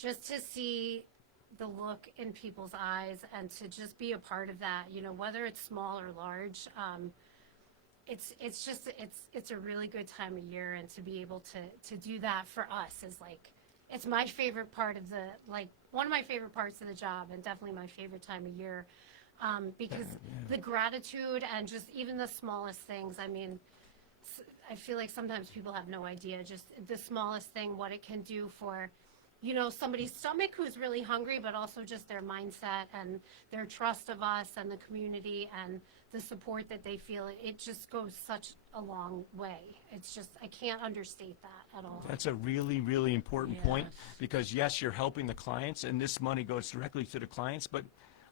to see the look in people's eyes and to just be a part of that, you know, whether it's small or large. It's a really good time of year, and to be able to do that for us is like, it's my favorite part of one of my favorite parts of the job, and definitely my favorite time of year, because the gratitude and just even the smallest things. I mean, I feel like sometimes people have no idea just the smallest thing, what it can do for, you know, somebody's stomach who's really hungry, but also just their mindset and their trust of us and the community and the support that they feel. It just goes such a long way. It's just, I can't understate that at all. That's a really, really important point, Yes. because yes, you're helping the clients, and this money goes directly to the clients, but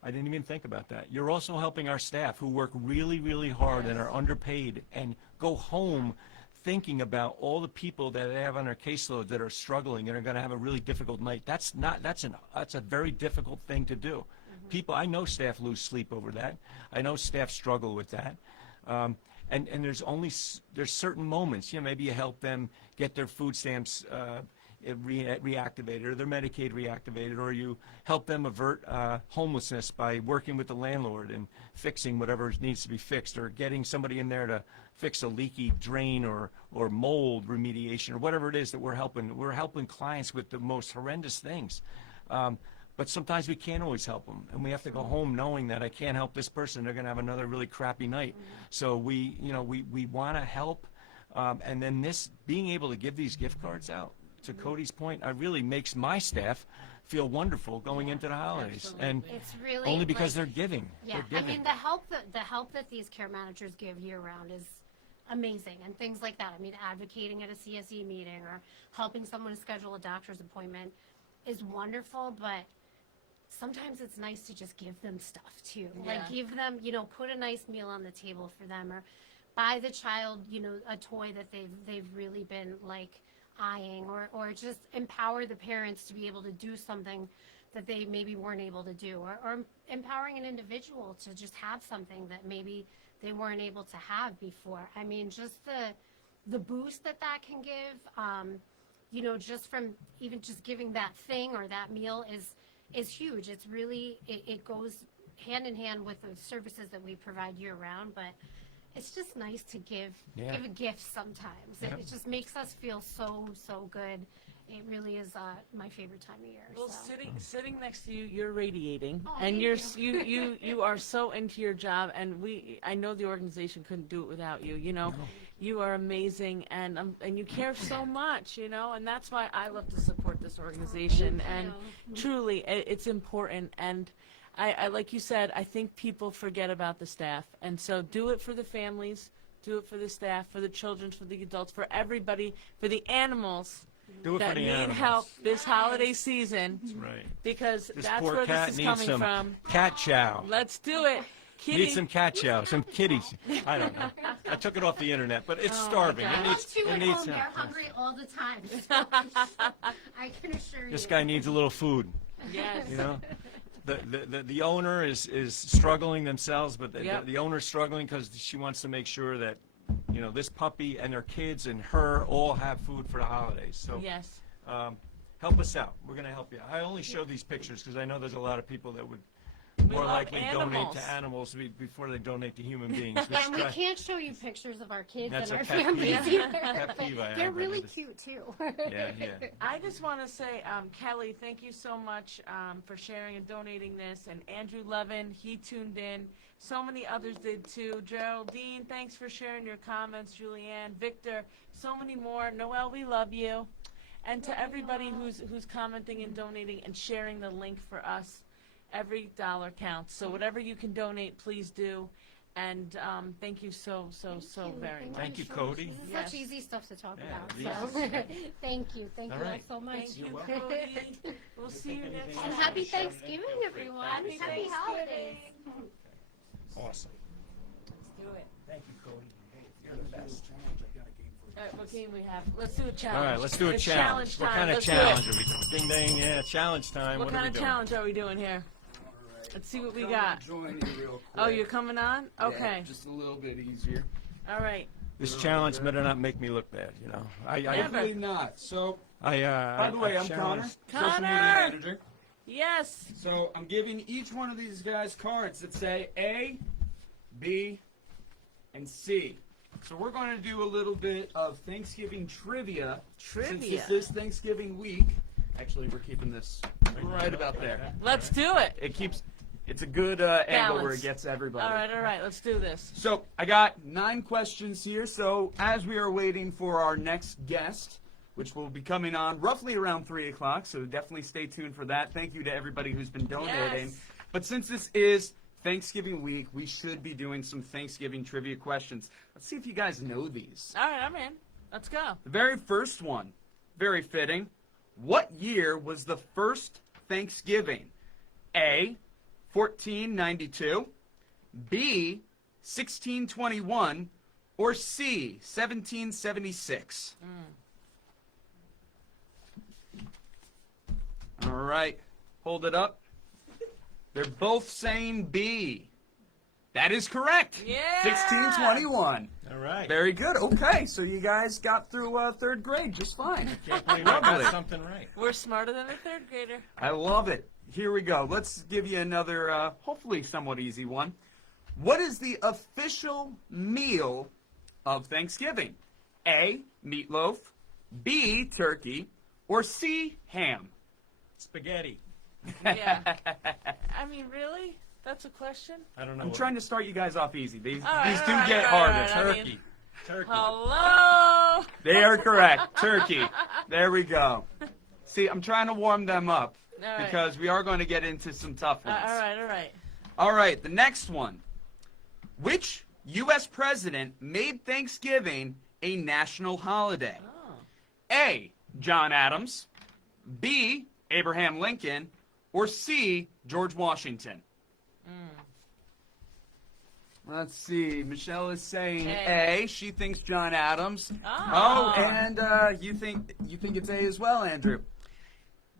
I didn't even think about that. You're also helping our staff who work really, really hard and are underpaid and go home thinking about all the people that they have on their caseload that are struggling and are going to have a really difficult night. That's a very difficult thing to do. I know staff lose sleep over that. I know staff struggle with that. And there's certain moments, you know, maybe you help them get their food stamps reactivated, or their Medicaid reactivated, or you help them avert homelessness by working with the landlord and fixing whatever needs to be fixed, or getting somebody in there to fix a leaky drain or mold remediation, or whatever it is that we're helping. We're helping clients with the most horrendous things. But sometimes we can't always help them, and we have to go home knowing that I can't help this person. They're going to have another really crappy night. So we want to help, and then being able to give these gift cards out, to Cody's point, it really makes my staff feel wonderful going into the holidays, and It's really only because like, they're giving. yeah, They're I giving. mean, the help that these care managers give year round is amazing, and things like that. I mean, advocating at a CSE meeting or helping someone to schedule a doctor's appointment is wonderful, but sometimes it's nice to just give them stuff too. Like, Yeah. give them, you know, put a nice meal on the table for them, or buy the child, you know, a toy that they've really been like eyeing, or just empower the parents to be able to do something that they maybe weren't able to do, or empowering an individual to just have something that maybe they weren't able to have before. I mean, just the boost that can give, you know, just from even just giving that thing or that meal is huge. It's really, it goes hand in hand with the services that we provide year round, but it's just nice to give a gift sometimes. Yeah. It just makes us feel so good. It really is my favorite time of year. Well, so. sitting next to you, you're radiating, Oh, and thank you are so into your job, and I know the organization couldn't do it without you. You know, you are amazing, and you care so much. You know, and that's why I love to support this organization. And truly, it's important. And I like you said, I think people forget about the staff, and so do it for the families, do it for the staff, for the children, for the adults, for everybody, for the animals. Do it for that the need animals. help this holiday season, Right. because This that's poor where cat this is needs coming some from. cat chow. Let's do it. Kitty. Needs some cat chow, some kitties. I don't know. I took it off the internet, but it's starving. God. It Those needs, two it at needs home, they're help. hungry all the time. So I can assure you. This guy needs a little food. Yes. You know, the owner is struggling themselves, but Yep. the owner's struggling because she wants to make sure that, you know, this puppy and their kids and her all have food for the holidays. So Yes. help us out. We're going to help you. I only show these pictures because I know there's a lot of people that would more love likely donate animals. to animals before they donate to human beings. And we can't show you pictures of our kids That's and a our pet families peeve. either. Pet peeve I They're have, I really noticed. cute too. Yeah, yeah. I just want to say, Kelly, thank you so much for sharing and donating this. And Andrew Levin, he tuned in. So many others did too. Geraldine, thanks for sharing your comments. Julianne, Victor, so many more. Noelle, we love you. And to everybody who's commenting and donating and sharing the link for us, every dollar counts. So whatever you can donate, please do. And thank you so very much. Thank you, Cody. This is Yes. such easy stuff to talk Yeah, about. So thank you. Thank All you all right. so much. Thank you, welcome. Cody. We'll see you next And time. happy Thanksgiving, everyone. Happy Thanksgiving. holidays. Awesome. Let's do it. Thank you, Cody. You're the best. All right, what game we have? Let's do a challenge. All right, let's do a It's challenge. What time. kind of Let's do it. challenge are we? Ding ding, yeah, challenge time. What are kind we of doing? challenge are we doing here? Let's see what we got. Join you real quick. Oh, you're coming on? Yeah, Okay. just a little bit easier. All right. This challenge better not make me look bad, you know. Never. Hopefully not. So, By by the way, I'm Connor, challenged- social media Connor! manager. Yes. So I'm giving each one of these guys cards that say A, B, and C. So we're going to do a little bit of Thanksgiving trivia. Since Trivia. this is Thanksgiving week. Actually, we're keeping this right about there. Let's do it. It keeps. It's a good angle where Balance. it gets everybody. All right. Let's do this. So I got 9 questions here. So as we are waiting for our next guest, which will be coming on roughly around 3 o'clock, so definitely stay tuned for that. Thank you to everybody who's been donating. Yes. But since this is Thanksgiving week, we should be doing some Thanksgiving trivia questions. Let's see if you guys know these. All right, I'm in. Let's go. The very first one, very fitting. What year was the first Thanksgiving? A, 1492, B, 1621, or C, 1776? All right, hold it up. They're both saying B. That is correct. Yeah. 1621. All right. Very good. Okay, so you guys got through 3rd grade just fine. Can't believe I Lovely. got something right. We're smarter than a third grader. I love it. Here we go. Let's give you another, hopefully somewhat easy one. What is the official meal of Thanksgiving? A, meatloaf, B, turkey, or C, ham? Spaghetti. Yeah. I mean, really? That's a question? I don't know. I'm trying to start you guys off easy. These All right, do all right, get all right, harder. all right. I Turkey. mean- Turkey. Hello. They are correct. Turkey. There we go. See, I'm trying to warm them up All right. because we are going to get into some tough ones. All right. All right, the next one. Which U.S. president made Thanksgiving a national holiday? Oh. A, John Adams, B, Abraham Lincoln, or C, George Washington? Let's see. Michelle is saying A. A. She thinks John Adams. Oh. And you think it's A as well, Andrew.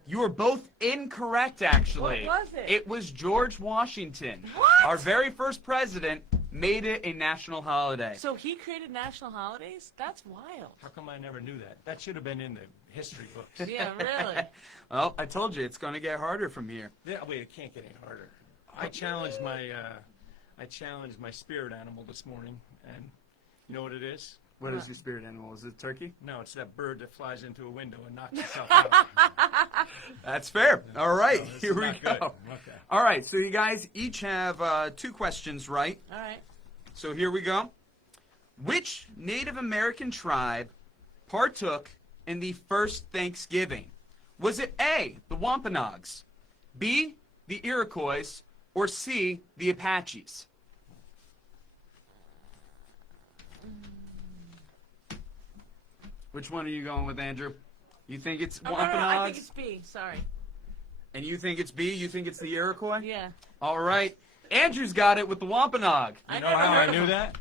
You are both incorrect, actually. What was it? It was George Washington. What? Our very first president made it a national holiday. So he created national holidays? That's wild. How come I never knew that? That should have been in the history books. Yeah, really. Well, I told you it's going to get harder from here. Yeah, wait, it can't get any harder. I challenged my spirit animal this morning, and you know what it is? What is your spirit animal? Is it turkey? No, it's that bird that flies into a window and knocks itself out. That's fair. All right, this here is we not go. good. Okay. All right, so you guys each have 2 questions right. All right. So here we go. Which Native American tribe partook in the first Thanksgiving? Was it A, the Wampanoags, B, the Iroquois, or C, the Apaches? Which one are you going with, Andrew? You think it's Oh, no, I think Wampanoags? it's B. Sorry. And you think it's B? You think it's the Iroquois? Yeah. All right. Andrew's got it with the Wampanoag. You know never how heard I of knew them. that?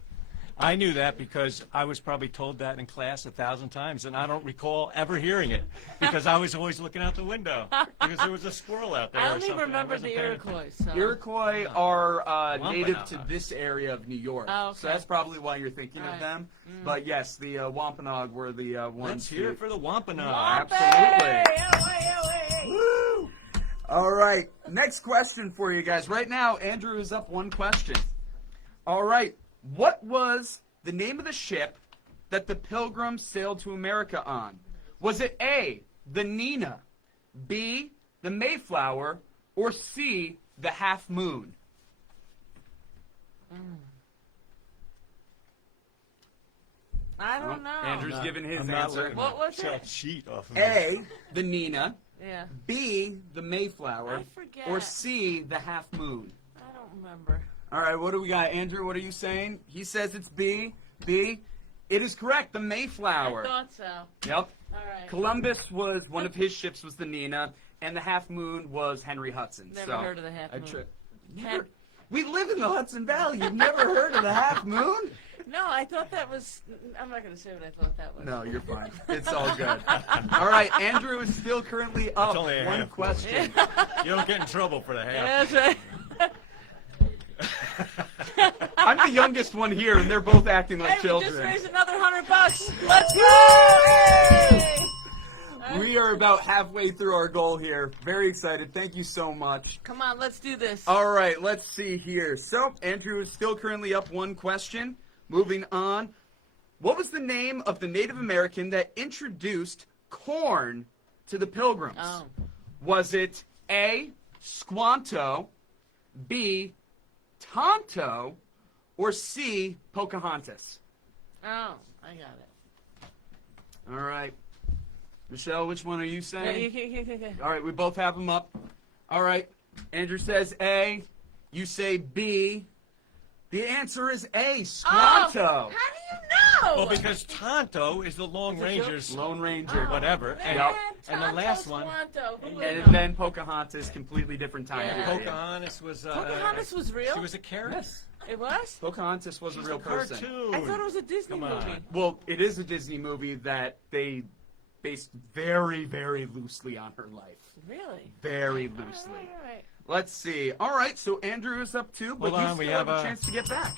I knew that because I was probably told that in class 1,000 times, and I don't recall ever hearing it because I was always looking out the window because there was a squirrel out there. I or only something. remember wasn't the paying Iroquois. So. Iroquois are native to Wampanoag. this area of New York. Oh, okay. So that's probably why you're thinking of Right. them. But yes, the Wampanoag were the ones. Let's hear it for the Wampanoag. Absolutely. Woo! All right. Next question for you guys. Right now, Andrew is up one question. All right. What was the name of the ship that the Pilgrims sailed to America on? Was it A, the Nina, B, the Mayflower, or C, the Half Moon? I don't know. Andrew's giving his I'm not answer. looking What at was the it? sheet off of A, the Nina, Yeah. B, the Mayflower, I forget. or C, the Half Moon? I don't remember. All right, what do we got? Andrew, what are you saying? He says it's B. B. It is correct, the Mayflower. I thought so. Yep. All right. Columbus was, one of his ships was the Nina, and the Half Moon was Henry Hudson. Never so heard of the Half I Moon. Never- we live in the Hudson Valley. You've never heard of the Half Moon? No, I thought that was. I'm not going to say what I thought that was. No, you're fine. It's all good. All right, Andrew is still currently up only a one half. question. You don't get in trouble for the half. Yeah, that's right. I'm the youngest one here, and they're both acting like Hey, we children. just raised another $100. Let's go! Yay! We are about halfway through our goal here. Very excited. Thank you so much. Come on, let's do this. All right, let's see here. So, Andrew is still currently up one question. Moving on. What was the name of the Native American that introduced corn to the Pilgrims? Oh. Was it A, Squanto, B, Tonto, or C, Pocahontas? Oh, I got it. All right. Michelle, which one are you saying? Yeah. All right, we both have them up. All right. Andrew says A. You say B. The answer is A, Squanto. Oh, how do you know? Well, because Tonto is the Lone Ranger's Lone Ranger. whatever. And, Man, Yep. and the last one, Squanto, who would And know? then Pocahontas, completely different time Yeah. period. Pocahontas was. Pocahontas was real? She was a carrot. It was? Pocahontas was a real person. Cartoon. I thought it was a Disney Come on. movie. Well, it is a Disney movie that they based very, very loosely on her life. Really? Very loosely. All right. Let's see. All right, so Andrew is up two, but Hold you on, still we have have a a- chance to get back.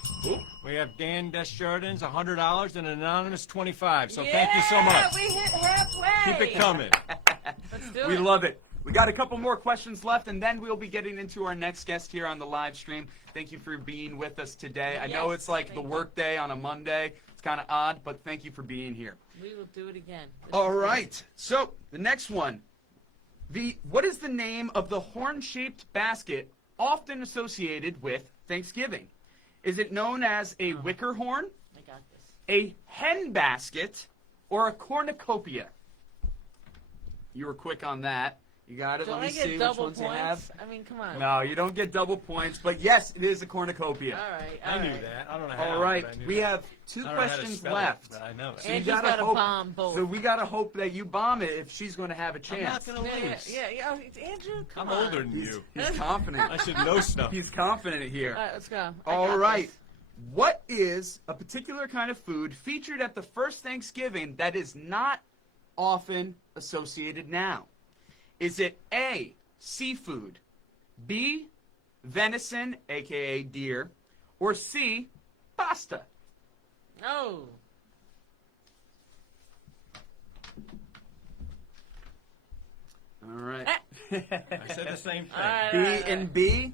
We have Dan Desjardins, $100, and an anonymous 25. So thank you so much. We hit halfway. Keep it coming. Let's do We it. love it. We got a couple more questions left, and then we'll be getting into our next guest here on the live stream. Thank you for being with us today. I know Yes, it's like the thank you. work day on a Monday. It's kind of odd, but thank you for being here. We will do it again. This All is right. So the next one. What is the name of the horn-shaped basket often associated with Thanksgiving? Is it known as a wicker horn, good. I got this. a hen basket, or a cornucopia? You were quick on that. You got it. Don't Let me I see get which double ones you points? have. I mean, come on. No, you don't get double points, but yes, it is a cornucopia. All right. I all knew right. that. I don't know how. All right, but I knew we that. have two I don't know how to questions spell left. It, but I know it. So you Andrew's gotta gotta hope. bomb both. So we gotta hope that you bomb it if she's going to have a I'm not chance. going to Yeah, lose. yeah. It's Andrew, come I'm on. older than you. He's confident. I should know stuff. He's confident here. All right, let's go. I All got right. this. What is a particular kind of food featured at the first Thanksgiving that is not often associated now? Is it A, seafood, B, venison, aka deer, or C, pasta? Oh. All right. I said the same thing. All right, B all right, all and B.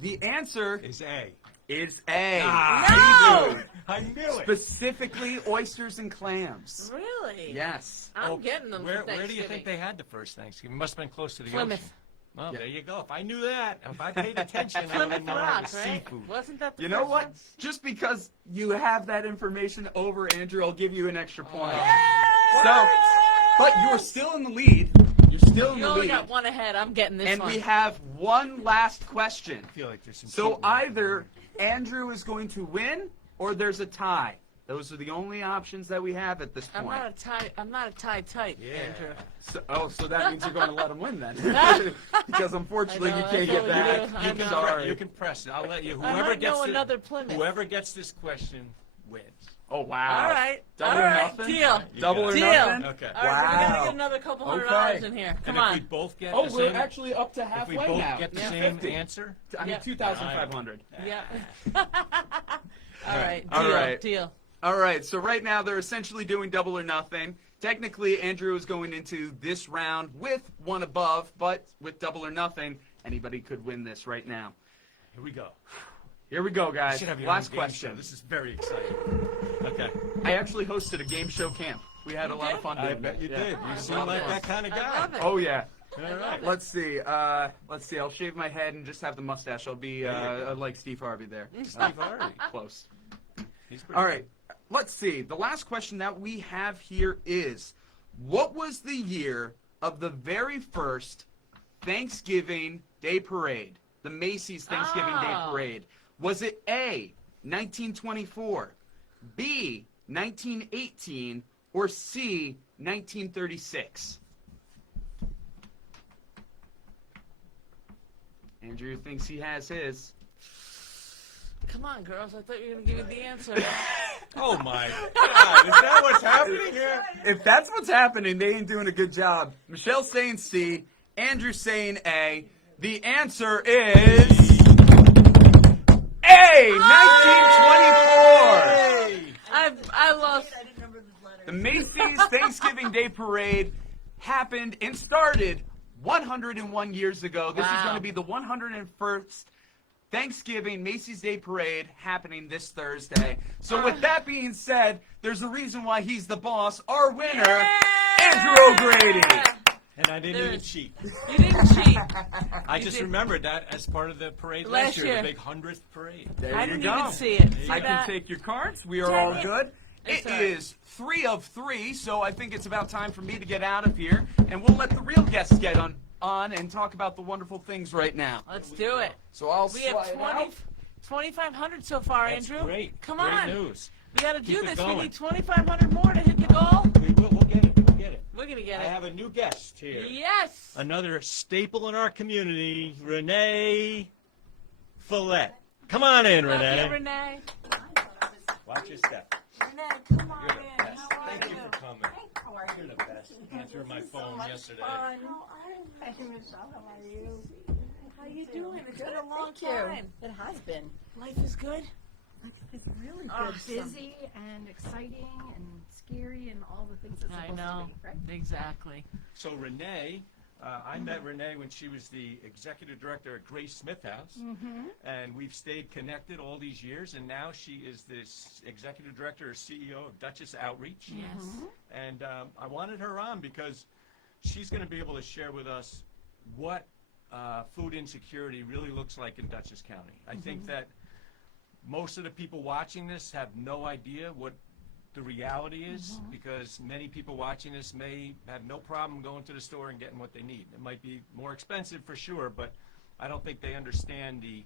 The answer Is A. is A. No! Seafood. I knew it. Specifically oysters and clams. Really? Yes. I'm getting them Where, for where do you Thanksgiving. think they had the first Thanksgiving? Must have been close to the Plymouth. ocean. Well, there you go. If I knew that, if I paid attention, I would Plymouth know it Rock, was right? seafood. Wasn't that the You know first what? one? Just because you have that information over Andrew, I'll give you an extra point. Yes! So, but you're still in the lead. You're still in You the only lead. got one ahead. I'm getting this And one. we have one last question. I feel like there's some So cheating. either Andrew is going to win or there's a tie. Those are the only options that we have at this I'm point. not a tie type, Andrew. So that means you're going to let him win then. Because unfortunately I you know, can't that's get what we back. do. I I'm know. sorry. You can press it. I'll let you. I might know another Plymouth. Whoever gets this question wins. Oh, wow. All right. Double All or right. nothing? Deal. Double or Deal. nothing? Okay. All right, so we gotta Wow. get another couple $100 Okay. in here. And Come if on. we both get Oh, the we're same, actually up to if halfway we both now. get the Yeah. same 50. answer, I mean, Yeah. 2,500. Yeah. All right. All Deal. right. Deal. All right, so right now they're essentially doing double or nothing. Technically, Andrew is going into this round with one above, but with double or nothing, anybody could win this right now. here we go. Here we go, You guys. should have your Last own game question. show. This is very exciting. Okay. I actually hosted a game show camp. We had a lot of fun doing I bet it. you Yeah. did. Oh, You I seem love like it. that kind of I guy. love it. Oh, yeah. All right. Let's see. I'll shave my head and just have the mustache. I'll be like Steve Harvey there. Steve Harvey. Close. He's pretty All right. Let's see. The last question that we have here is, what was the year of the very first Thanksgiving Day Parade? The Macy's Thanksgiving Day Oh. Parade. Was it A, 1924, B, 1918, or C, 1936? Andrew thinks he has his. Come on, girls. I thought you were gonna give me the answer. Oh my God! Is that what's happening here? If that's what's happening, they ain't doing a good job. Michelle's saying C, Andrew's saying A. The answer is A, 1924. I lost. The Macy's Thanksgiving Day Parade happened and started 101 years ago. This is Wow. going to be the 101st Thanksgiving Macy's Day Parade happening this Thursday. So with that being said, there's a reason why he's the boss. Our winner, Andrew O'Grady. And I didn't even There's- cheat. You didn't cheat. I just remembered that as part of the parade Last last year, year. the big 100th parade. There I you didn't go. even see it. See I that? can take your cards. We are all Dang it. good. It's It all right. is 3 of 3, so I think it's about time for me to get out of here, and we'll let the real guests get on and talk about the wonderful things right now. Let's do it. So I'll We have slide 20, out. 2,500 so far, That's Andrew. great. Come Great on. news. We got to do Keep it this. going. We need 2,500 more to hit the goal. We'll get it. We'll get it. We're gonna get I it. have a new guest here. Yes. Another staple in our community, Renee Follett. Come on in, Love Renee. you, Renee. Watch your step. Renee, come on You're the in. best. How are Thank you you? for coming. How are You're you? the best. Answering my phone yesterday. How are you? Hey, Michelle, how are you? How you doing? It's been a long Thank you. time. It has been. Life is good. It's really good. Awesome. Busy and exciting and scary and all the things it's I supposed know. to be, right? Exactly. So Renee, I met Renee when she was the executive director at Grace Smith House, and we've stayed connected all these years. And now she is this executive director or CEO of Duchess Outreach. Yes. And I wanted her on because she's going to be able to share with us what food insecurity really looks like in Dutchess County. I think that most of the people watching this have no idea what the reality is because many people watching this may have no problem going to the store and getting what they need. It might be more expensive for sure, but I don't think they understand the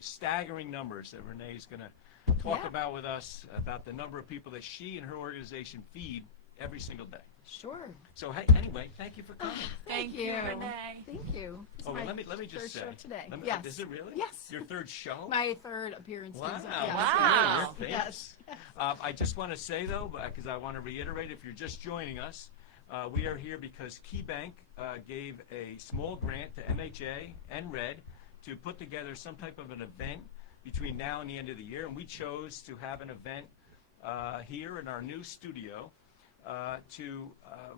staggering numbers that Renee is going to talk Yeah. about with us about the number of people that she and her organization feed every single day. Sure. So hey, anyway, thank you for coming. Thank you, Renee. Thank you. It's Oh, well, my let me just third say. show today. Let me- Yes. Is it really? Yes. Your third show? My third appearance. Wow. Yes. Wow. You're famous. I just want to say, though, because I want to reiterate, if you're just joining us, we are here because KeyBank gave a small grant to MHA and RED to put together some type of an event between now and the end of the year, and we chose to have an event here in our new studio to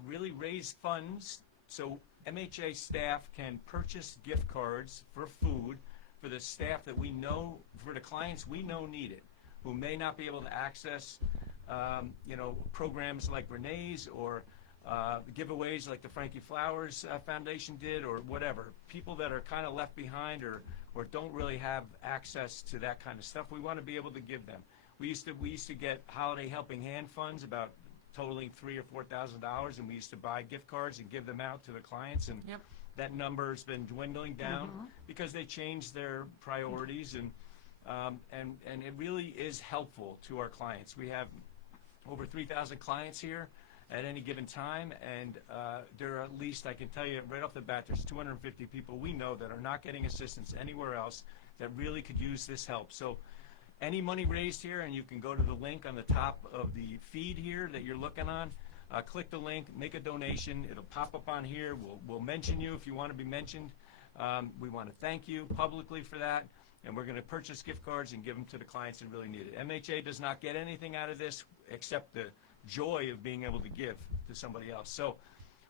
really raise funds so MHA staff can purchase gift cards for food for the staff that we know, for the clients we know need it, who may not be able to access, programs like Renee's or giveaways like the Frankie Flowers Foundation did or whatever. People that are kind of left behind or don't really have access to that kind of stuff, we want to be able to give them. We used to get Holiday Helping Hand funds about totaling $3,000 or $4,000, and we used to buy gift cards and give them out to the clients, and Yep. that number has been dwindling down because they changed their priorities, and and it really is helpful to our clients. We have over 3,000 clients here at any given time, and there are at least, I can tell you right off the bat, there's 250 people we know that are not getting assistance anywhere else that really could use this help. So any money raised here, and you can go to the link on the top of the feed here that you're looking on, click the link, make a donation. It'll pop up on here. We'll mention you if you want to be mentioned. We want to thank you publicly for that, and we're going to purchase gift cards and give them to the clients that really need it. MHA does not get anything out of this except the joy of being able to give to somebody else. So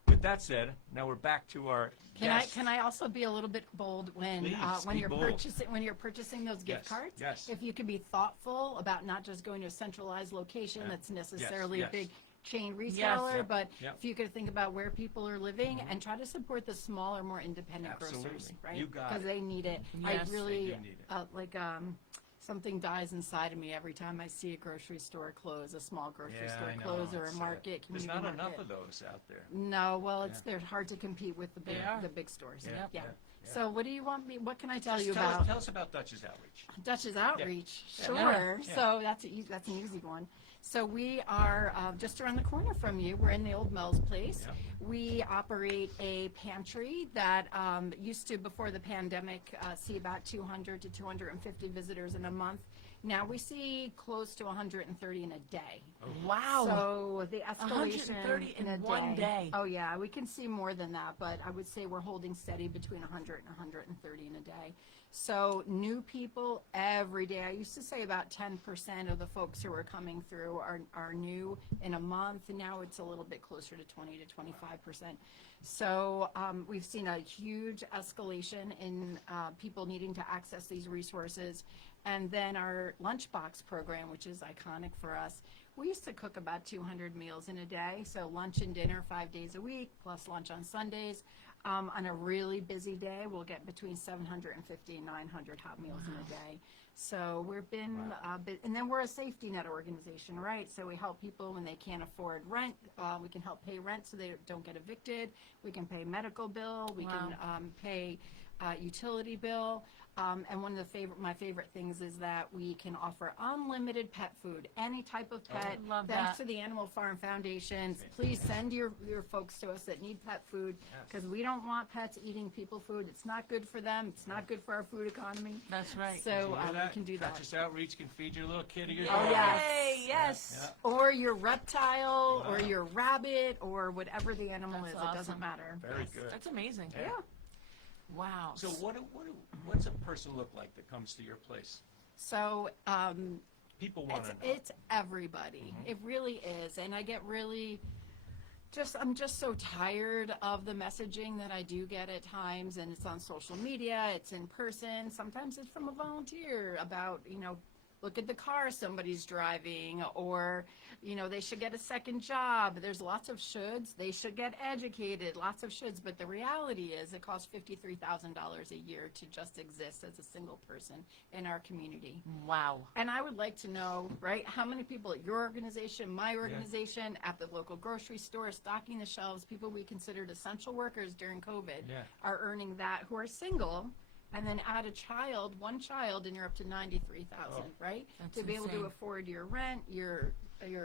with that said, now we're back to our guests. Can I also be a little bit bold when Please, be you're bold. purchasing those gift Yes, cards? yes. If you can be thoughtful about not just going to a centralized location that's necessarily yes. a big chain retailer, Yep, but yep. if you could think about where people are living and try to support the smaller, more independent grocers, Absolutely. right? You got Because it. they need it. Yes, I really they do need it. something dies inside of me every time I see a grocery store close, a small grocery Yeah, store I know. close, or a It's, market, there's community not market. enough of those out there. No, well, they're hard to compete with They are. the big stores. Yeah, Yeah. yeah. So what do you want me? What can I tell Just you tell about us about Dutch's Outreach. Dutch's Outreach? Yeah. Sure. Yeah. So that's an easy one. So we are just around the corner from you. We're in the old Mel's place. Yep. We operate a pantry that used to, before the pandemic, see about 200 to 250 visitors in a month. Now we see close to 130 in a day. Wow. So the escalation 130 in a one day. Oh yeah, we can see more than that, but I would say we're holding steady between 100 and 130 in a day. So new people every day. I used to say about 10% of the folks who are coming through are new in a month. Now it's a little bit closer to 20 to 25%. So we've seen a huge escalation in people needing to access these resources. And then our lunchbox program, which is iconic for us. We used to cook about 200 meals in a day, so lunch and dinner 5 days a week, plus lunch on Sundays. On a really busy day, we'll get between 750 and 900 hot meals in a day. So we've been, and then we're a safety net organization, right? So we help people when they can't afford rent. We can help pay rent so they don't get evicted. We can pay medical bill. We can pay utility bill. And one of my favorite things is that we can offer unlimited pet food, any type of pet. Love Thanks that. to the Animal Farm Foundation. Please send your folks to us that need pet food, because we don't want pets eating people food. It's not good for them. It's not good for our food economy. That's right. So You know we that? can do that. Dutch's Outreach can feed your little kid or your Oh, dog. yes. Hey, yes. Yeah. Or your reptile, or your rabbit, or whatever the animal That's is. It doesn't awesome. matter. Very good. That's amazing. Yeah. Wow. So what's a person look like that comes to your place? So People want to know. it's everybody. It really is. And I get really I'm just so tired of the messaging that I do get at times, and it's on social media, it's in person, sometimes it's from a volunteer about, look at the car somebody's driving, or, they should get a second job. There's lots of shoulds. They should get educated, lots of shoulds. But the reality is it costs $53,000 a year to just exist as a single person in our community. Wow. And I would like to know, right, how many people at your organization, my organization, at the local grocery store, stocking the shelves, people we considered essential workers during COVID, Yeah. are earning that, who are single, and then add one child, and you're up to $93,000, right? That's To be able to insane. afford your rent, your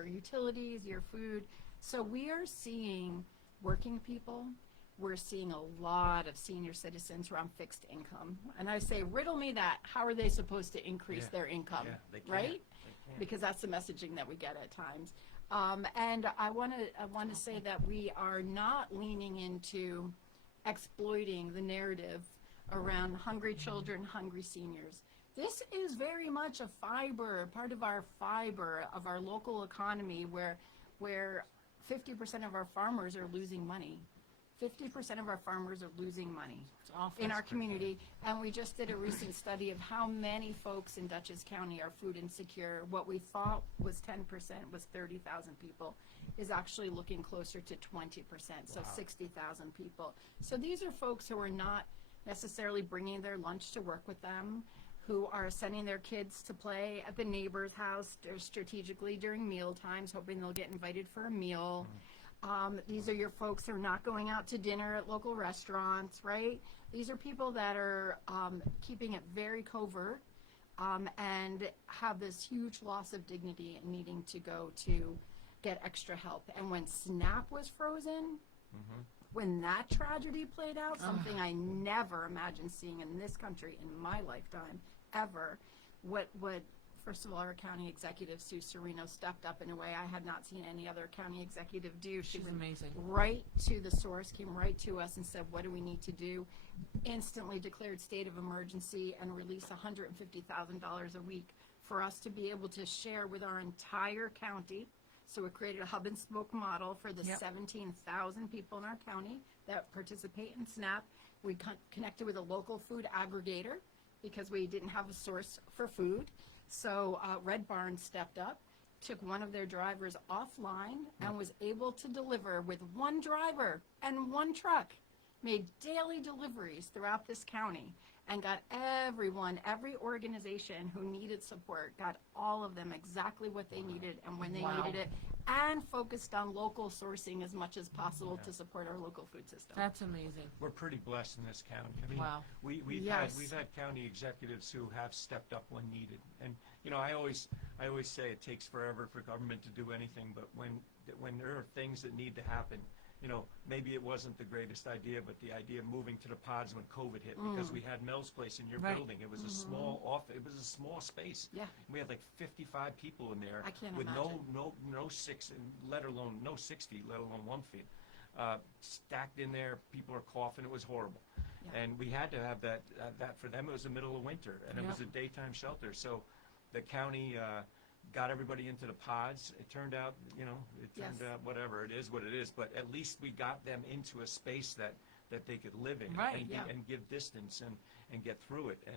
utilities, your food. So we are seeing working people. We're seeing a lot of senior citizens who are on fixed income. And I say, riddle me that. How are they supposed to increase Yeah. their income? Yeah, they can't. Right? They can't. Because that's the messaging that we get at times. And I want to say that we are not leaning into exploiting the narrative around hungry children, hungry seniors. This is very much a part of our fiber of our local economy, where 50% of our farmers are losing money. 50% of our farmers are losing money in our community. And we just did a recent study of how many folks in Dutchess County are food insecure. What we thought was 10% was 30,000 people, is actually looking closer to 20%, so 60,000 people. So these are folks who are not necessarily bringing their lunch to work with them, who are sending their kids to play at the neighbor's house strategically during meal times, hoping they'll get invited for a meal. These are your folks who are not going out to dinner at local restaurants, right? These are people that are keeping it very covert. and have this huge loss of dignity and needing to go to get extra help. And when SNAP was frozen, when that tragedy played out, something I never imagined seeing in this country in my lifetime, ever, what first of all, our county executive, Sue Serino, stepped up in a way I had not seen any other county executive do. She She's went amazing. right to the source, came right to us and said, what do we need to do? Instantly declared state of emergency and released $150,000 a week for us to be able to share with our entire county. So we created a hub and spoke model for the 17,000 people in our county that participate in SNAP. We connected with a local food aggregator because we didn't have a source for food. So Red Barn stepped up, took one of their drivers offline, and was able to deliver with one driver and one truck, made daily deliveries throughout this county, and got everyone, every organization who needed support, got all of them exactly what they needed and when they needed it, and focused on local sourcing as much as possible to support our local food system. That's amazing. We're pretty blessed in this county. I mean, Wow. we've Yes. had county executives who have stepped up when needed. And you know, I always say it takes forever for government to do anything, but when there are things that need to happen, you know, maybe it wasn't the greatest idea, but the idea of moving to the pods when COVID hit, because we had Mel's Place in your Right. building. It was a small office. It was a small space. Yeah. We had like 55 people in there I can't with imagine. no 60, let alone 1 feet. Stacked in there, people are coughing. It was horrible. Yeah. And we had to have that for them. It was the middle of winter, and it was a Yep. daytime shelter. So the county got everybody into the pods. It turned out, you know, Yes. out whatever. It is what it is. But at least we got them into a space that they could live in Right. and, Yeah. and give distance and get through it.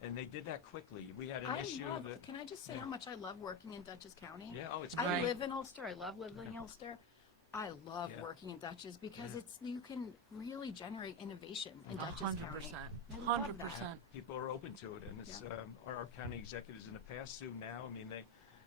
And they did that quickly. We had an I issue love, that. can I just say how much I love working in Dutchess County? Yeah, oh, it's I great. live in Ulster. I love living in Ulster. I love Yeah. working in Dutchess because you can really generate innovation in Dutchess County. 100%. I love that. 100%. People are open to it, and it's our county executives in the past, Sue now. I mean,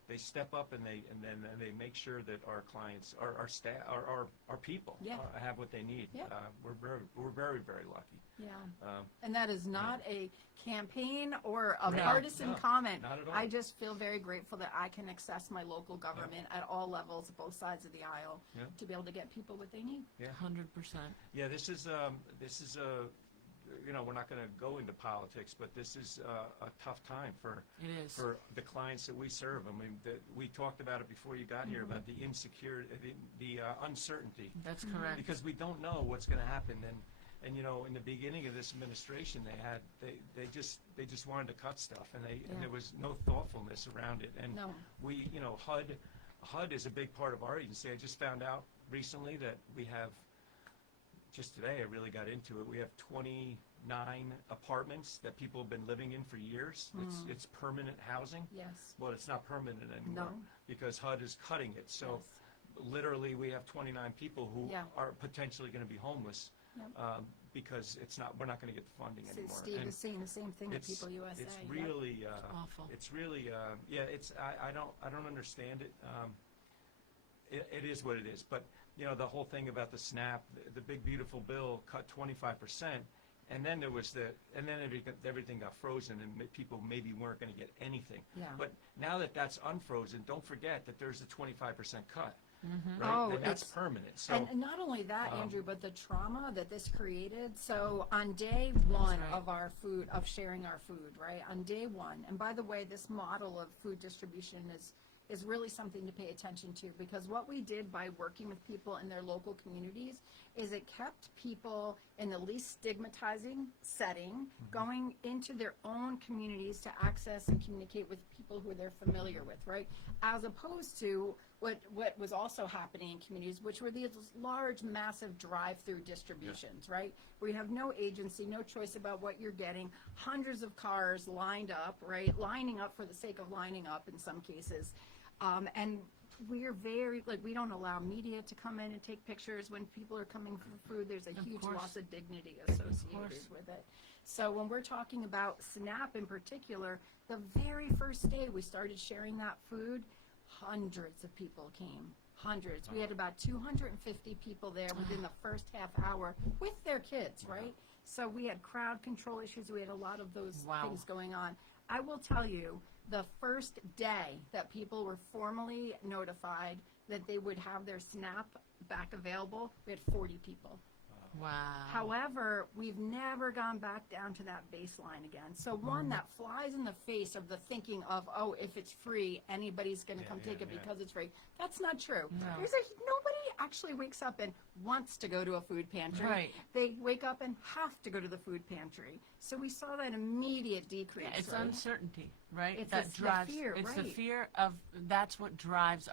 they step up and they make sure that our clients, our staff, our people have what they need. Yeah. We're very very lucky. Yeah. And that is not a campaign or a No, partisan no, comment. not at all. I just feel very grateful that I can access my local government at all levels, both sides of the aisle, Yeah. to be able to get people what they need. 100%. Yeah, this is you know, we're not going to go into politics, but this is a tough time for It is. for the clients that we serve. I mean, we talked about it before you got here about the insecurity, the uncertainty. That's correct. Because we don't know what's going to happen. And you know, in the beginning of this administration, they just wanted to cut stuff, and there was no thoughtfulness around it. And No. we, you know, HUD is a big part of our agency. I just found out recently that we have, just today I really got into it, we have 29 apartments that people have been living in for years. It's permanent housing. Yes. Well, it's not permanent anymore No. because HUD is cutting it. So literally we have 29 people who Yeah. are potentially going to be homeless Yep. because we're not going to get the funding anymore. Steve And is saying the same thing at it's- People USA. It's Yep. really, awful. It's really, yeah. It's I don't understand it. It is what it is. But you know, the whole thing about the SNAP, the big beautiful bill cut 25%, and then everything got frozen, and people maybe weren't going to get anything. Yeah. But now that that's unfrozen, don't forget that there's a 25% cut. Right? Oh, and that's it's- permanent. So And not only that, Andrew, but the trauma that this created. So on day one right. of our food, of sharing our food, right? On day one, and by the way, this model of food distribution is really something to pay attention to, because what we did by working with people in their local communities is it kept people in the least stigmatizing setting, going into their own communities to access and communicate with people who they're familiar with, right? As opposed to what was also happening in communities, which were these large, massive drive-through distributions, right? Where you have no agency, no choice about what you're getting, hundreds of cars lined up, right? Lining up for the sake of lining up in some cases. And we're very, we don't allow media to come in and take pictures when people are coming for food. There's a huge course. loss of dignity associated with it. So when we're talking about SNAP in particular, the very first day we started sharing that food, hundreds of people came. Hundreds. We had about 250 people there within the first half hour with their kids, right? So we had crowd control issues. We had a lot of those Wow. things going on. I will tell you, the first day that people were formally notified that they would have their SNAP back available, we had 40 people. Wow. However, we've never gone back down to that baseline again. So one, that flies in the face of the thinking of, oh, if it's free, anybody's going to come take it because it's free. That's not true. No. Nobody actually wakes up and wants to go to a food pantry. Right. They wake up and have to go to the food pantry. So we saw that immediate decrease. Yeah, it's right? uncertainty, right? It's that the drives. fear, it's the right. fear of that's what drives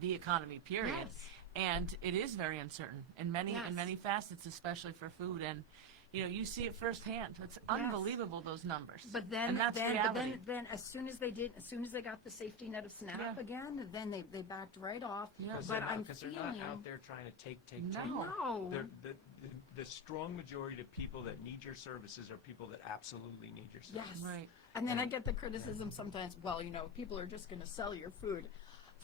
the economy. Period. Yes. And it is very uncertain in many Yes. facets, especially for food. And you see it firsthand. It's unbelievable, those numbers. But then, and that's reality. then, as soon as they got the safety net of SNAP Yeah. again, then they backed right off. Yeah. But I'm Because they're feeling, not out there trying to take. No. no, The strong majority of people that need your services are people that absolutely need your services. yes, Right. And then I get the criticism sometimes. Well, people are just going to sell your food.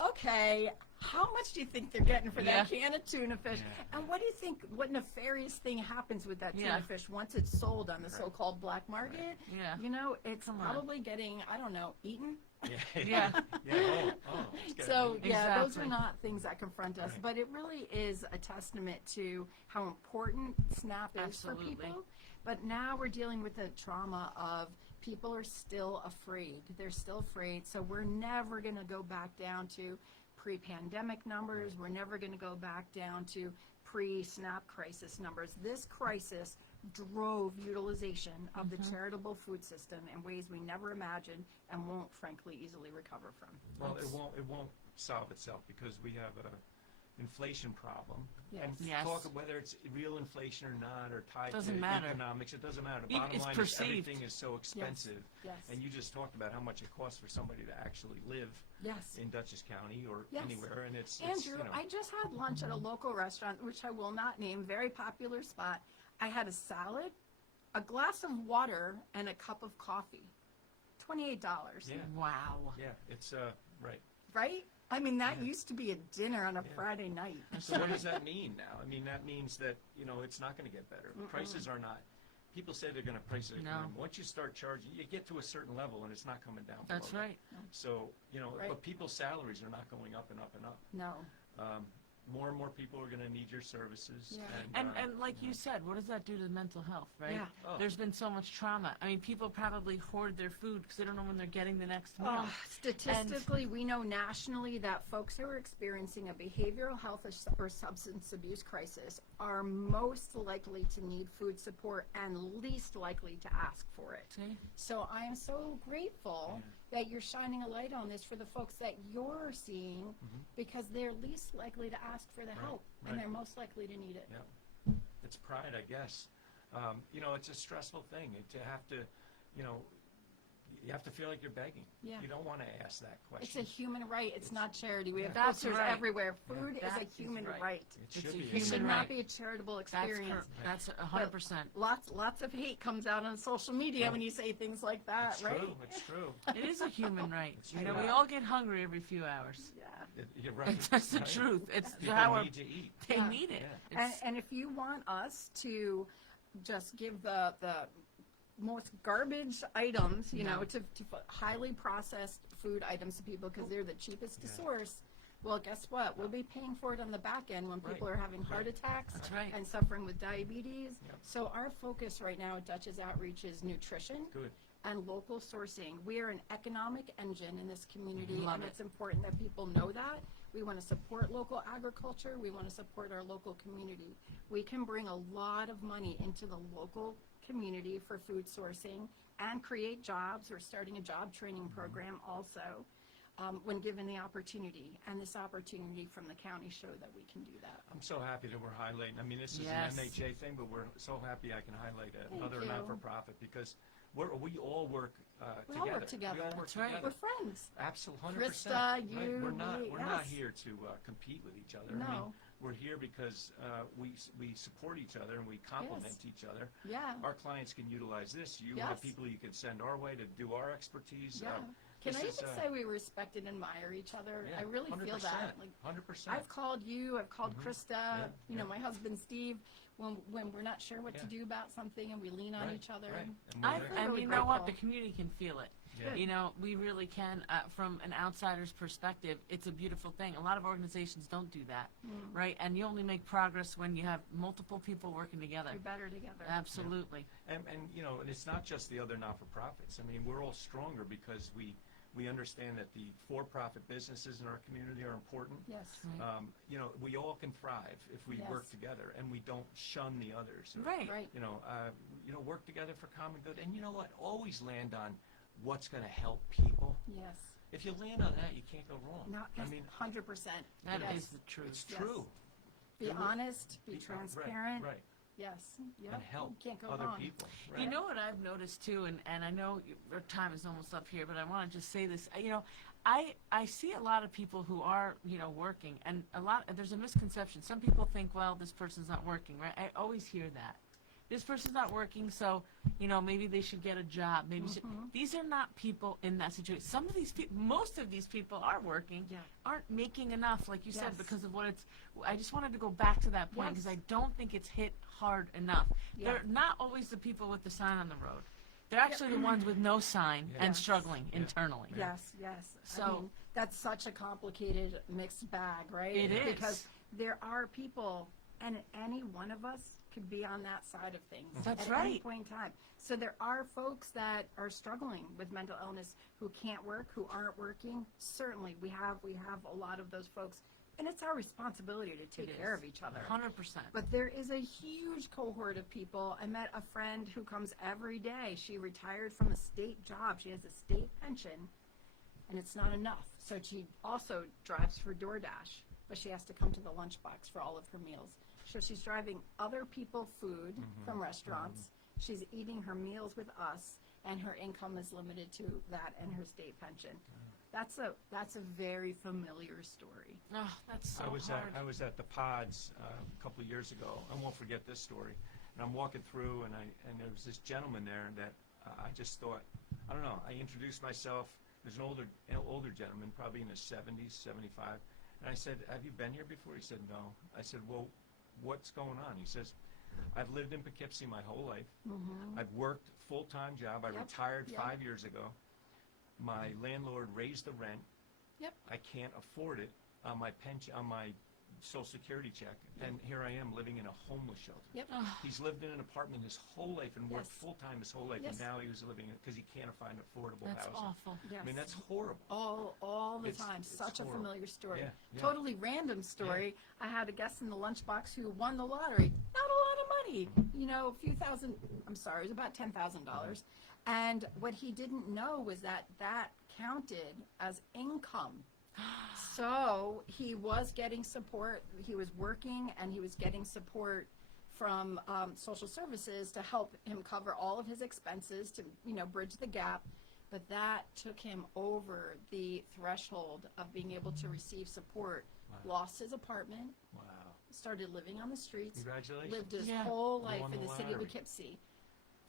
Okay, how much do you think they're getting for that can of tuna fish? Yeah. And what do you think? What nefarious thing happens with that tuna Yeah. fish once it's sold on the so-called black market? Yeah. It's Come on. probably getting, I don't know, eaten. Yeah. Yeah. It's getting So eaten. yeah, those are Exactly. not things that confront us, Right. but it really is a testament to how important SNAP is Absolutely. for people. But now we're dealing with the trauma of people are still afraid. They're still afraid. So we're never going to go back down to pre-pandemic numbers. We're never going to go back down to pre-SNAP crisis numbers. This crisis drove utilization of the charitable food system in ways we never imagined and won't, frankly, easily recover from. Well, it won't solve itself because we have a inflation problem. Yes. And Yes. talk of whether it's real inflation or not, or tied Doesn't to matter. economics, it doesn't matter. Even- Bottom it's line perceived. is everything is so expensive. Yes. And you just talked about how much it costs for somebody to actually live Yes. in Dutchess County or Yes. anywhere, and it's Andrew, you know, I just had lunch at a local restaurant, which I will not name, very popular spot. I had a salad, a glass of water, and a cup of coffee. $28. Yeah. Wow. yeah, it's right. Right? I mean, that used to be a dinner on a Friday night. So what does that mean now? I mean, that means that, it's not going to get better. Prices are not. People say they're going to price it. No. Once you start charging, you get to a certain level and it's not coming down. That's below that. right. So, Right. but people's salaries are not going up and up and up. No. More and more people are going to need your services. Yeah. And like you said, what does that do to mental health, right? Yeah. Oh. There's been so much trauma. I mean, people probably hoard their food because they don't know when they're getting the next meal. Oh, statistically, we know nationally that folks who are experiencing a behavioral health or substance abuse crisis are most likely to need food support and least likely to ask for it. See? So I am so grateful that you're shining a light on this for the folks that you're seeing because they're least likely to ask for the help and right. they're most likely to need it. Yeah. It's pride, I guess. It's a stressful thing to have to, you have to feel like you're begging. Yeah. You don't want to ask that It's question. a human right. It's not charity. We have That's cultures right. everywhere. Food is That a is human right. right. It It's should a be. It should human not right. be a charitable That's experience. that's 100%. Lots of hate comes out on social media when you say things like that, It's right? true. It's true. It is a human right. It's We human. all get hungry every few hours. Yeah. You're right. That's the right. truth. It's People how our, need to eat. they Yeah. need it. Yeah. It's, And if you want us to just give the most garbage items, to highly processed food items to people because they're the cheapest to source, well, guess what? We'll be paying for it on the back end when people Right. are having heart attacks That's right. and suffering with diabetes. Yep. So our focus right now at Dutchess Outreach is nutrition. Good. And local sourcing. We are an economic engine in this community, Love and it. it's important that people know that. We want to support local agriculture. We want to support our local community. We can bring a lot of money into the local community for food sourcing and create jobs. We're starting a job training program also when given the opportunity. And this opportunity from the county showed that we can do that. I'm so happy that we're highlighting. I mean, this is Yes. an MHA thing, but we're so happy I can highlight another you. not-for-profit because we all work We together. all work together. We all work That's right. together. We're friends. Absolutely, 100%. Krista, right? you, We're not. me, We're not yes. here to compete with each other. I mean, No. we're here because we support each other and we complement Yes. each other. Yeah. Our clients can utilize this. You Yes. have people you can send our way to do our expertise. Yeah. Can this I is, even say we respect and admire each other? yeah, I really feel that. 100%. I've called you, I've called Krista, Yeah, yeah. my husband Steve, when we're not sure what to Yeah. do about something and we lean on Right, each other. right. And I, we're- and really you know what? grateful. The community can feel it. Yeah. You know, we really can, from an outsider's perspective, it's a beautiful thing. A lot of organizations don't do that, right? And you only make progress when you have multiple people working together. We're better together. Absolutely. And you know, and it's not just the other not-for-profits. I mean, we're all stronger because we understand that the for-profit businesses in our community are important. Yes. You know, we all can thrive if we Yes. work together and we don't shun the others. Or, Right. Right. You know, work together for common good. And you know what? Always land on what's going to help people. Yes. If you land on that, you can't go wrong. No, I mean, 100%. That is Yes. the truth. it's Yes. true. Be And honest, be right, transparent. Right. Yes. Yep. And help Can't go other wrong. people. You Right. know what I've noticed too, and I know our time is almost up here, but I want to just say this. You know, I see a lot of people who are, you know, working, and there's a misconception. Some people think, well, this person's not working, right? I always hear that. This person's not working, so, you know, maybe they should get a job. Maybe these are not people in that situation. Some of these people, most of these people are working, Yeah. aren't making enough, like you said, Yes. because of what it's. I just wanted to go back to that point because Yes. I don't think it's hit hard enough. Yeah. They're not always the people with the sign on the road. They're actually the ones with no sign and Yes. struggling internally. Yes, yes. I So- mean, that's such a complicated mixed bag, right? It is. Because there are people, and any one of us could be on that side of things That's at any right. point in time. So there are folks that are struggling with mental illness who can't work, who aren't working. Certainly, we have a lot of those folks, and it's our responsibility to take It care is. of each other. 100%. But there is a huge cohort of people. I met a friend who comes every day. She retired from a state job. She has a state pension, and it's not enough. So she also drives for DoorDash, but she has to come to the lunchbox for all of her meals. So she's driving other people food from restaurants. She's eating her meals with us, and her income is limited to that and her state pension. That's a very familiar story. Oh, that's so I was hard. at the Pods a couple of years ago. I won't forget this story. And I'm walking through, and there was this gentleman there that I just thought, I don't know. I introduced myself. There's an older gentleman, probably in his 70s, 75. And I said, "Have you been here before?" He said, "No." I said, "Well, what's going on?" He says, "I've lived in Poughkeepsie my whole life. I've worked full-time job. I Yep, retired yep. 5 years ago. My landlord raised the rent. Yep. I can't afford it on my pension, on my Social Security check, and here I am living in a homeless shelter." Yep. He's lived in an apartment his whole life and worked Yes. full-time his whole life, Yes. and now he was living because he can't find affordable That's housing. awful. I mean, Yes. that's horrible. All the It's- time. it's Such a horrible. familiar story. Yeah, yeah. Totally random story. I had a guest in the lunchbox who won the lottery. Not a lot of money. You know, a few thousand, I'm sorry, it was about $10,000. And what he didn't know was that counted as income. So he was getting support. He was working and he was getting support from social services to help him cover all of his expenses to, you know, bridge the gap. But that took him over the threshold of being able to receive support. Lost his apartment, Wow. started living on the streets, Congratulations. lived his Yeah. whole You life won in the the city of lottery. Poughkeepsie.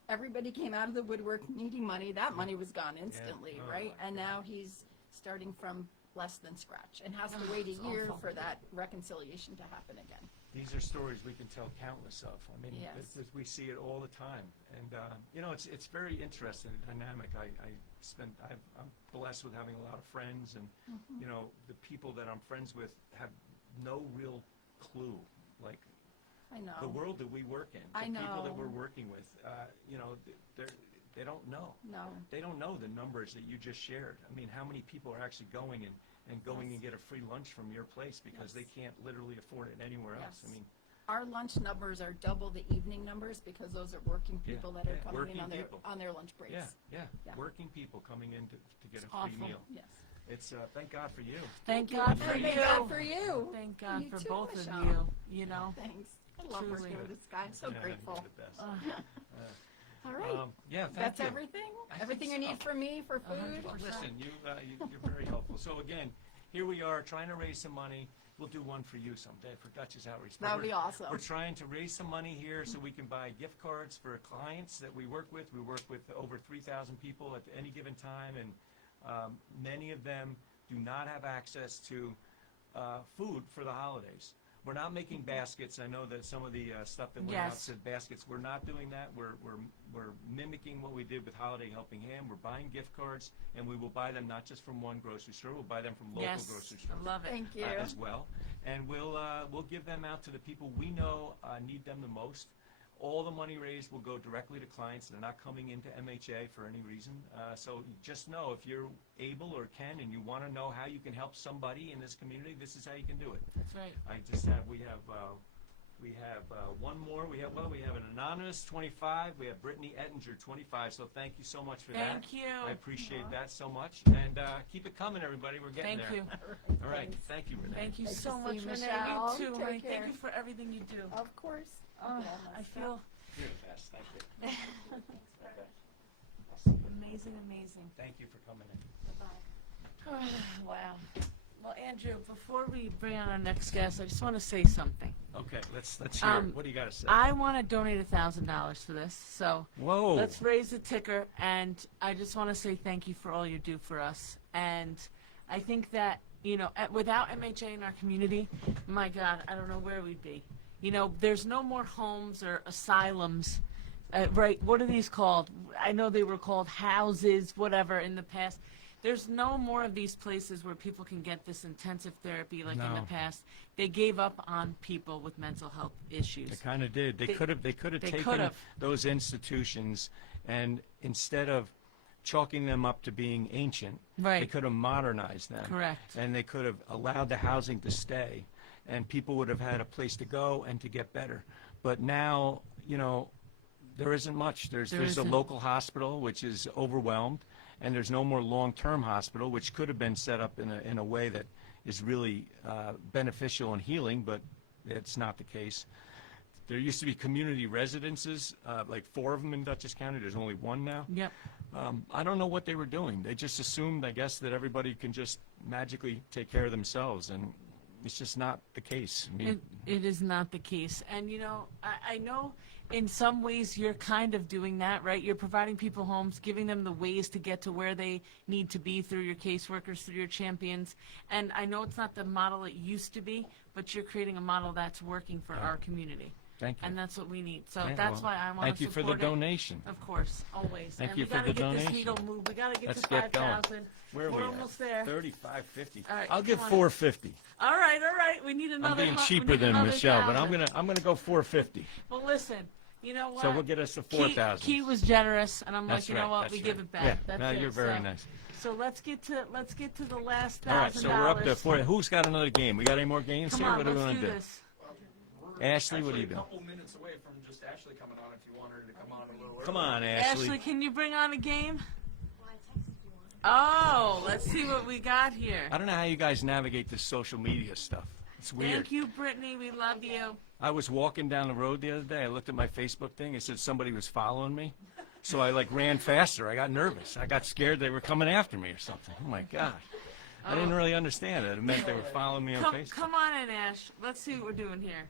Everybody came out of the woodwork needing money. That money was gone instantly, Oh, right? my And now God. he's starting from less than scratch and has to wait a it's year awful. for that reconciliation to happen again. These are stories we can tell countless of. I mean, Yes. we see it all the time, and you know, it's very interesting and dynamic. I'm blessed with having a lot of friends, and Mm-hmm. you know, the people that I'm friends with have no real clue, like I know. the world that we work in. I The people that know. we're working with, you know, they don't know. No. They don't know the numbers that you just shared. I mean, how many people are actually going and get a free lunch from your place because Yes. they can't literally afford it anywhere else. Yes. I mean, Our lunch numbers are double the evening numbers because those are working Yeah, people that are yeah, coming working in people. on their lunch breaks. yeah, Yeah. working people coming in to get a free awful. meal. Yes. It's thank God for you. Thank God for And you. thank God for you. Thank God You for too, both Michelle. of you. You know. Thanks. I love Truly. working with this guy. I'm so Yeah, grateful. you're the best. All right. Yeah, thank That's you. everything? I think Everything you so. need from me for food? Well, listen, you're very helpful. So again, here we are trying to raise some money. We'll do one for you someday for Dutchess Outreach. But That would be we're- awesome. We're trying to raise some money here so we can buy gift cards for clients that we work with. We work with over 3,000 people at any given time, and many of them do not have access to food for the holidays. We're not making baskets. I know that some of the stuff that went out Yes. said baskets. We're not doing that. We're mimicking what we did with Holiday Helping Hand. We're buying gift cards, and we will buy them not just from one grocery store. We'll buy them from local Yes, grocery stores. I love it. Thank you. As well, and we'll give them out to the people we know need them the most. All the money raised will go directly to clients. They're not coming into MHA for any reason. So just know, if you're able or can and you want to know how you can help somebody in this community, this is how you can do it. That's right. We have one more. We have an anonymous 25. We have Brittany Ettinger 25. So thank you so much for that. Thank you. I appreciate that so much. And keep it coming, everybody. We're getting Thank there. you. All right. Thank you, Renee. Thank you Nice to so see much, you, Renee. Michelle. You too, Take Renee. care. Thank you for everything you do. Of course. I feel You're the best. Thank you. amazing, amazing. Thank you for coming in. Wow. Well, Andrew, before we bring on our next guest, I just want to say something. Okay, let's hear it. What do you got to say? I want to donate $1,000 for this, so Whoa. let's raise the ticker. And I just want to say thank you for all you do for us. And I think that, without MHA in our community, my God, I don't know where we'd be. There's no more homes or asylums, right? What are these called? I know they were called houses, whatever, in the past. There's no more of these places where people can get this intensive therapy like in the No. past. They gave up on people with mental health issues. They kind of did. They could have they taken could've. those institutions, and instead of chalking them up to being ancient, they Right. could have modernized them. Correct. And they could have allowed the housing to stay, and people would have had a place to go and to get better. But now, there isn't much. There's a isn't. local hospital which is overwhelmed, and there's no more long-term hospital, which could have been set up in a way that is really beneficial and healing, but it's not the case. There used to be community residences, like 4 of them in Dutchess County. There's only 1 now. Yep. I don't know what they were doing. They just assumed, I guess, that everybody can just magically take care of themselves, and it's just not the case. I mean, It is not the case. And, I know in some ways you're kind of doing that, right? You're providing people homes, giving them the ways to get to where they need to be through your caseworkers, through your champions. And I know it's not the model it used to be, but you're creating a model that's working for our community. thank you. And that's what we need. So Yeah, that's well, why I want to thank you for the support it. donation. Of course, always. Thank and you we for gotta the get this donation. needle moved. We got to get Let's to get going. 5,000. Where are we We're at? almost there. 35.50. All right, I'll give come on. 450. All right. We need another. I'm being we cheaper need than another Michelle, but 1,000. I'm gonna go 450. Well, listen. You know what? So we'll get us to Key 4,000. Key was generous, and I'm That's like, you know right, what? that's We right. give it back. Yeah, That's no, it. you're very So- nice. So let's get to the last $1,000. All right, so we're up to 4. Who's got another game? We got any more games Come here? on, What do we let's want do to do? this. Ashley, what are you a doing? couple minutes away from just Ashley coming on if you want her to come on a little early. Come on, Ashley, can you bring on a game? Oh, let's see what we got here. I don't know how you guys navigate this social media stuff. It's weird. Thank you, Brittany. We love you. I was walking down the road the other day. I looked at my Facebook thing. It said somebody was following me. So I ran faster. I got nervous. I got scared they were coming after me or something. Oh my God. I didn't really understand it. It meant they were following me on Facebook. Come on in, Ash. Let's see what we're doing here.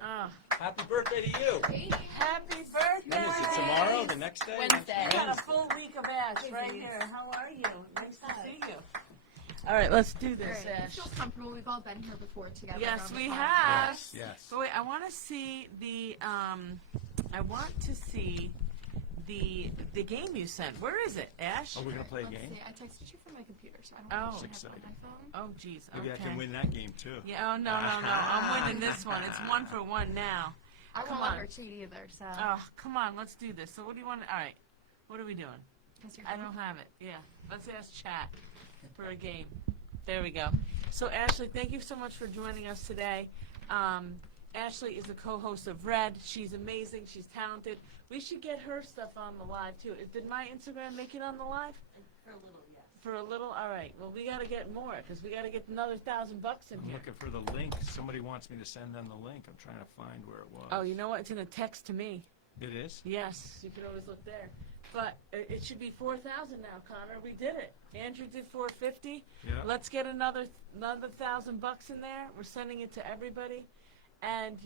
Oh, Happy birthday to you. happy birthday! When is it? Tomorrow? The next day? Wednesday. We got a full week of Ash right here. How are you? Nice to see you. All right, let's do this, Ash. Feel comfortable. We've all been here before together. Yes, around the we fire. have. Yes, yes. But wait, I want to see the the game you sent. Where is it, Ash? Are we going to play a Let's game? see. I texted you from my computer, so I don't Oh. actually That's have it on exciting. my phone. Oh, geez. Maybe Okay. I can win that game too. Yeah. Oh no. I'm winning this one. It's 1-for-1 now. I Come won't on. let her cheat either, so. Oh, come on. Let's do this. So what do you want? All right. What are we doing? Guess you're I done. don't have it. Yeah. Let's ask chat for a game. There we go. So Ashley, thank you so much for joining us today. Ashley is a co-host of Red. She's amazing. She's talented. We should get her stuff on the live too. Did my Instagram make it on the live? For a little, yes. For a little? All right. Well, we got to get more because we got to get another $1,000 in I'm here. looking for the link. Somebody wants me to send them the link. I'm trying to find where it was. Oh, you know what? It's in a text to me. It is? Yes, you can always look there. But it should be 4,000 now, Connor. We did it. Andrew did 450. Yeah. Let's get another $1,000 in there. We're sending it to everybody. And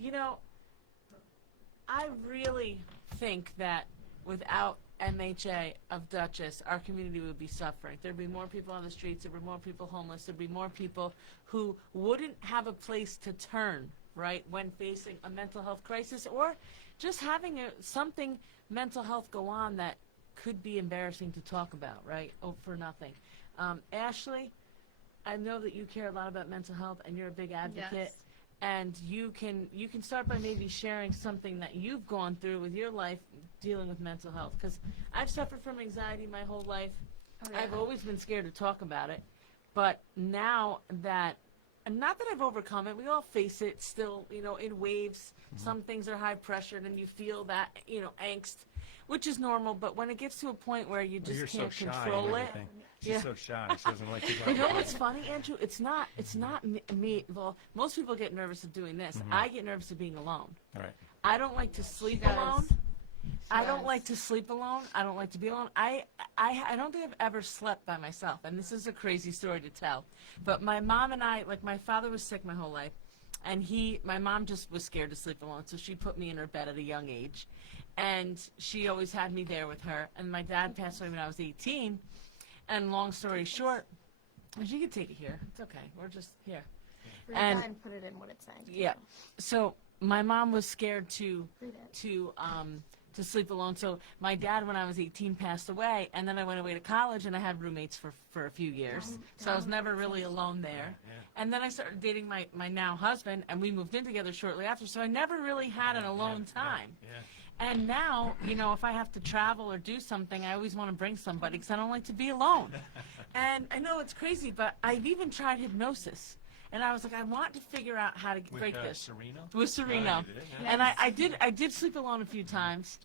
I really think that without MHA of Dutchess, our community would be suffering. There'd be more people on the streets, there'd be more people homeless, there'd be more people who wouldn't have a place to turn, right, when facing a mental health crisis, or just having something mental health go on that could be embarrassing to talk about, right, for nothing. Ashley, I know that you care a lot about mental health and you're a big advocate. Yes. And you can start by maybe sharing something that you've gone through with your life dealing with mental health. Because I've suffered from anxiety my whole life. Oh, yeah. I've always been scared to talk about it. But now that, and not that I've overcome it, we all face it still, in waves. Some things are high pressured and you feel that, angst, which is normal. But when it gets to a point where you just You're so can't shy and control it. everything. She's Yeah. so shy. She doesn't like to go You know out. what's funny, Andrew? It's not me. Well, most people get nervous of doing this. I get nervous of being alone. All right. I don't like to sleep does. alone. I don't does. like to sleep alone. I don't like to be alone. I don't think I've ever slept by myself, and this is a crazy story to tell. But my mom and I, my father was sick my whole life, and my mom just was scared to sleep alone, so she put me in her bed at a young age, and she always had me there with her. And my dad passed away when I was 18, and long story short, you can take it here. It's okay. We're just here. Read And- that and put it in what it's saying. Yeah. So my mom was scared to Read it. to sleep alone. So my dad, when I was 18, passed away, and then I went away to college, and I had roommates for a few years. So I was never really alone there. And then I started dating my now husband, and we moved in together shortly after. So I never really had an alone time. And now, if I have to travel or do something, I always want to bring somebody because I don't like to be alone. And I know it's crazy, but I've even tried hypnosis. And I was like, I want to figure out how to break this. Sereno? With Sereno. you did it, yeah. And I did sleep alone a few times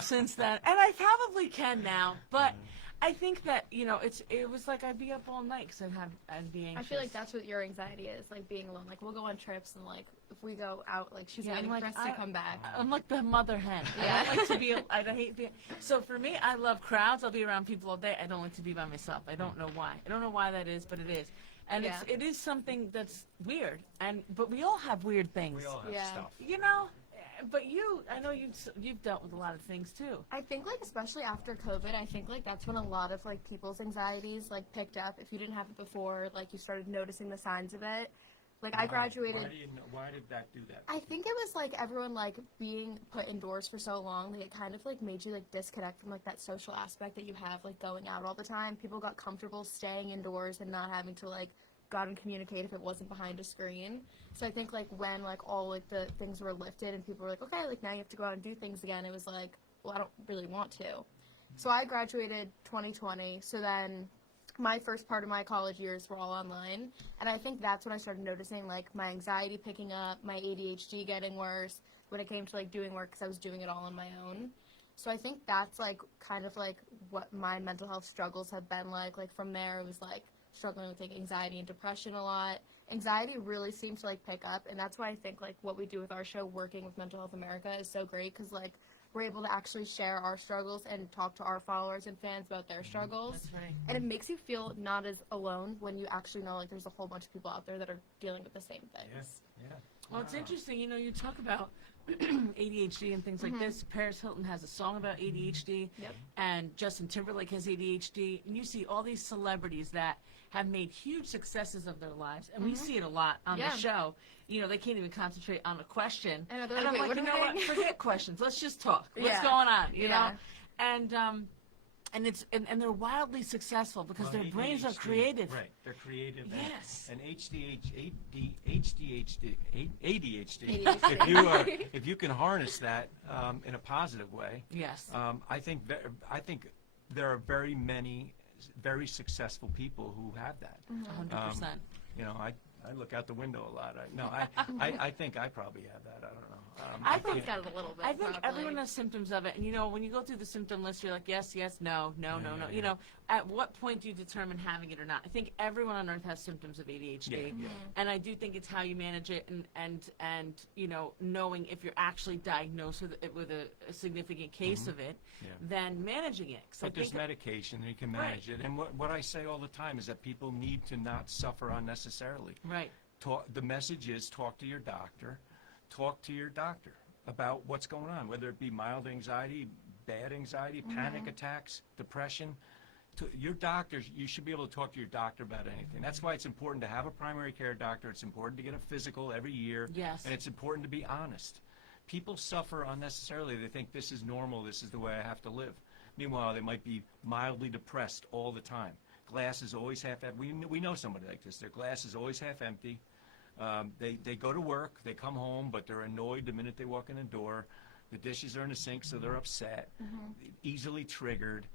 since then. And I probably can now. But I think that, it was like I'd be up all night because I'd be anxious. I feel like that's what your anxiety is, like being alone. Like we'll go on trips and like if we go out, like she's Yeah, waiting I'm for like, us to come back. I'm like the mother hen. Yeah. I don't like to be. I hate being. So for me, I love crowds. I'll be around people all day. I don't like to be by myself. I don't know why. I don't know why that is, but it is. And Yeah. it is something that's weird. But we all have weird things. We all have Yeah. stuff. But I know you've dealt with a lot of things too. I think like especially after COVID, I think like that's when a lot of like people's anxieties like picked up. If you didn't have it before, like you started noticing the signs of it. Like I graduated. Why did that do that? I think it was like everyone like being put indoors for so long, like it kind of like made you like disconnect from like that social aspect that you have like going out all the time. People got comfortable staying indoors and not having to like go out and communicate if it wasn't behind a screen. So I think like when like all like the things were lifted and people were like, okay, like now you have to go out and do things again, it was like, well, I don't really want to. So I graduated 2020. So then my first part of my college years were all online, and I think that's when I started noticing like my anxiety picking up, my ADHD getting worse when it came to like doing work because I was doing it all on my own. So I think that's like kind of like what my mental health struggles have been like. Like from there, it was like struggling with like anxiety and depression a lot. Anxiety really seemed to like pick up, and that's why I think like what we do with our show, Working with Mental Health America, is so great because like we're able to actually share our struggles and talk to our followers and fans about their struggles. That's right. And it makes you feel not as alone when you actually know like there's a whole bunch of people out there that are dealing with the same things. Yeah. Well, it's interesting, you talk about ADHD and things like this. Paris Hilton has a song about ADHD, Yep. and Justin Timberlake has ADHD, and you see all these celebrities that have made huge successes of their lives, and we see it a lot on Yeah. the show. They can't even concentrate on a question. I know, they're And like, I'm "Wait, like, what you are know we what? doing?" Forget questions. Let's just talk. What's Yeah. going on? You Yeah. know? And it's and they're wildly successful because their brains are creative. Right, they're creative. Yes. And ADHD. ADHD. If you can harness that in a positive way, Yes. I think there are very many very successful people who have that. 100%. I look out the window a lot. I think I probably have that. I don't know. I think Got it a little bit. I think probably. everyone has symptoms of it, and when you go through the symptom list, you're like, yes, no, no, no. yeah. At what point do you determine having it or not? I think everyone on earth has symptoms of ADHD, Yeah. and I do think it's how you manage it, and knowing if you're actually diagnosed with a significant case of it, Yeah. then managing it. 'Cause I But there's think medication, and you can manage it. And what I say all the time is that people need to not suffer unnecessarily. right. The message is talk to your doctor. Talk to your doctor about what's going on, whether it be mild anxiety, bad anxiety, panic attacks, depression, to your doctors, you should be able to talk to your doctor about anything. That's why it's important to have a primary care doctor. It's important to get a physical every year. Yes. And it's important to be honest. People suffer unnecessarily. They think this is normal, this is the way I have to live. Meanwhile, they might be mildly depressed all the time. Glass is always half empty. We know somebody like this. Their glass is always half empty. They go to work, they come home, but they're annoyed the minute they walk in the door. The dishes are in the sink, so they're upset, easily triggered.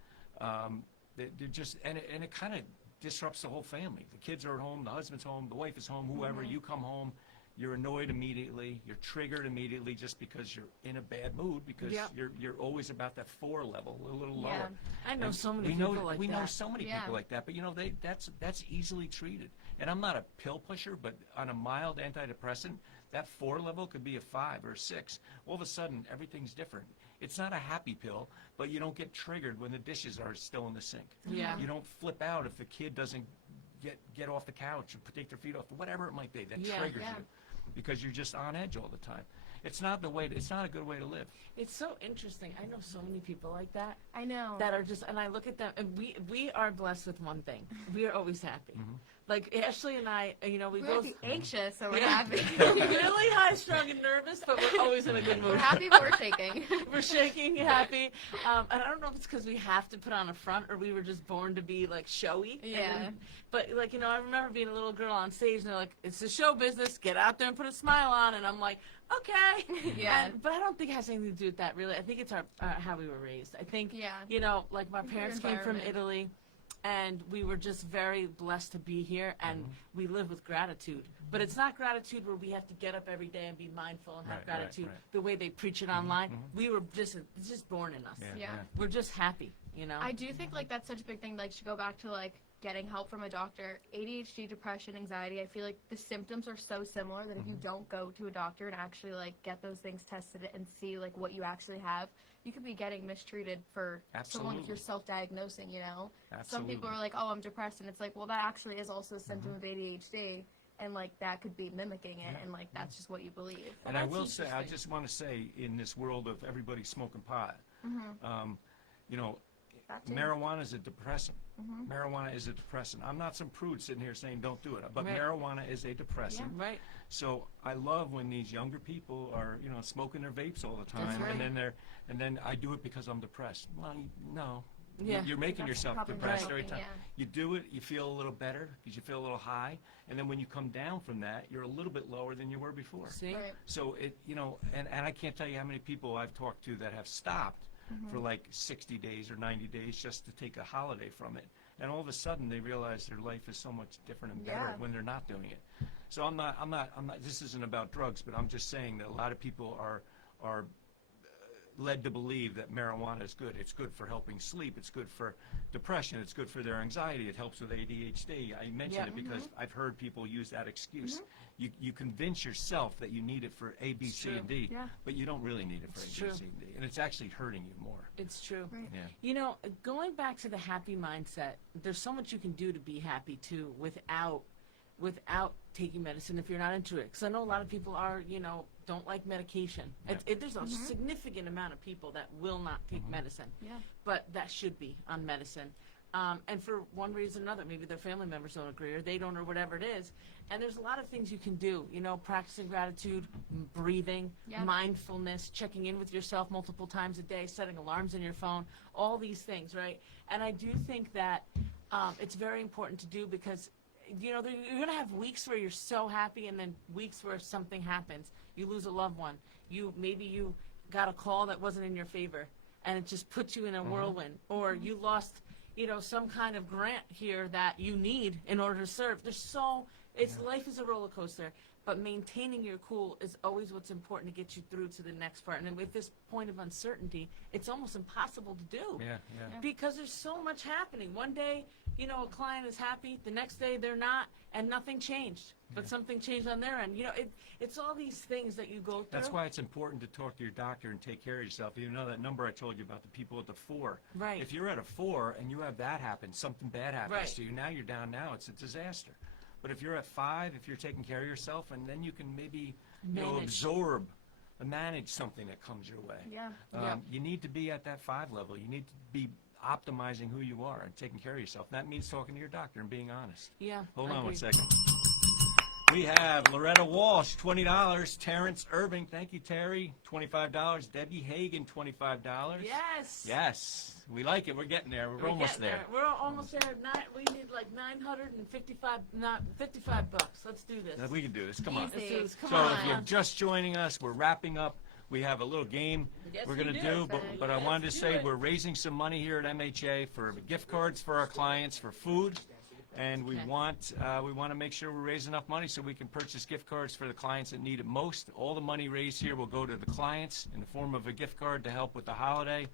They're just, and it kind of disrupts the whole family. The kids are at home, the husband's home, the wife is home, whoever. You come home, you're annoyed immediately, you're triggered immediately just because you're in a bad mood, because Yep. you're always about that 4 level, a little lower. I know And so many we people know, like we that. know so many Yeah. people like that, but that's easily treated. And I'm not a pill pusher, but on a mild antidepressant, that 4 level could be a 5 or a 6. All of a sudden, everything's different. It's not a happy pill, but you don't get triggered when the dishes are still in the sink. Yeah. You don't flip out if the kid doesn't get off the couch or take their feet off, whatever it might be, that Yeah. triggers Yeah. you because you're just on edge all the time. It's not it's not a good way to live. It's so interesting. I know so many people like that. I know. That are just, and I look at them, and we are blessed with one thing. We are always happy. Like Ashley and I, we We're both like anxious, so we're Yeah. happy. really high strung and nervous, but we're always in a good mood. We're happy, but we're shaking. We're shaking, happy. And I don't know if it's because we have to put on a front or we were just born to be like showy. Yeah. But like, I remember being a little girl on stage and they're like, it's a show business, get out there and put a smile on. And I'm like, okay. Yeah. But I don't think it has anything to do with that really. I think it's our how we were raised. I think, Yeah. like my Your parents came from environment. Italy. And we were just very blessed to be here, and we live with gratitude. But it's not gratitude where we have to get up every day and be mindful and have Right, right, gratitude right. the way they preach it online. We were it's just born in us. Yeah. We're just happy, I do think like that's such a big thing. Like to go back to like getting help from a doctor, ADHD, depression, anxiety. I feel like the symptoms are so similar that if you don't go to a doctor and actually like get those things tested and see like what you actually have, you could be getting mistreated for so long if you're self-diagnosing. Some people are like, oh, I'm depressed, and it's like, well, that actually is also a symptom of ADHD. And like that could be mimicking it, and like that's just what you believe. And I that's will say, I interesting. just want to say, in this world of everybody smoking pot, That too. marijuana is a depressant. Marijuana is a depressant. I'm not some prude sitting here saying don't do it, but Right. marijuana is a depressant. Right. So I love when these younger people are, smoking their vapes all the time, That's right. and then I do it because I'm depressed. Well, no. Yeah. You're making That's yourself probably depressed right. every time. Yeah. You do it, you feel a little better because you feel a little high, and then when you come down from that, you're a little bit lower than you were before. See? Right. So and I can't tell you how many people I've talked to that have stopped for like 60 days or 90 days just to take a holiday from it. And all of a sudden they realize their life is so much different and better Yeah. when they're not doing it. So I'm not, this isn't about drugs, but I'm just saying that a lot of people are led to believe that marijuana is good. It's good for helping sleep. It's good for depression. It's good for their anxiety. It helps with ADHD. I mention Yeah. it because I've heard people use that excuse. You convince yourself that you need it for A, B, C, and D, Yeah. but you don't really need it for It's A, B, true. C, and D. And it's actually hurting you more. It's true. Right. Yeah. Going back to the happy mindset, there's so much you can do to be happy too without taking medicine if you're not into it. Because I know a lot of people don't like medication. Yeah. There's a significant amount of people that will not take medicine. Yeah. But that should be on medicine. And for one reason or another, maybe their family members don't agree or they don't or whatever it is. And there's a lot of things you can do, practicing gratitude, breathing, Yeah. mindfulness, checking in with yourself multiple times a day, setting alarms in your phone, all these things, right? And I do think that it's very important to do because, you're going to have weeks where you're so happy and then weeks where something happens. You lose a loved one. Maybe you got a call that wasn't in your favor and it just puts you in a whirlwind. Or you lost, some kind of grant here that you need in order to serve. Life is a roller coaster, but maintaining your cool is always what's important to get you through to the next part. And with this point of uncertainty, it's almost impossible to do. Yeah. Because there's so much happening. One day, a client is happy, the next day they're not, and nothing changed. But something changed on their end. It's all these things that you go through. That's why it's important to talk to your doctor and take care of yourself. That number I told you about, the people at the 4. Right. If you're at a 4 and you have that happen, something bad happens Right. to you, now you're down now, it's a disaster. But if you're at 5, if you're taking care of yourself, and then you can maybe Manage. absorb manage something that comes your way. Yeah. You need to be at that 5 level. You need to be optimizing who you are and taking care of yourself. That means talking to your doctor and being honest. Yeah. Hold I on one agree. second. We have Loretta Walsh, $20. Terrence Irving, thank you, Terry, $25. Debbie Hagan, $25. Yes. Yes, we like it. We're getting there. We're almost getting there. We're almost there. We need like 955, not $55. Let's do this. We can do this. Come on. Let's do this. Come So on. if you're just joining us, we're wrapping up. We have a little game Yes, we're we going to do. do, but I wanted to Let's say do it. we're raising some money here at MHA for gift cards for our clients for food, and we Okay. want to make sure we raise enough money so we can purchase gift cards for the clients that need it most. All the money raised here will go to the clients in the form of a gift card to help with the holiday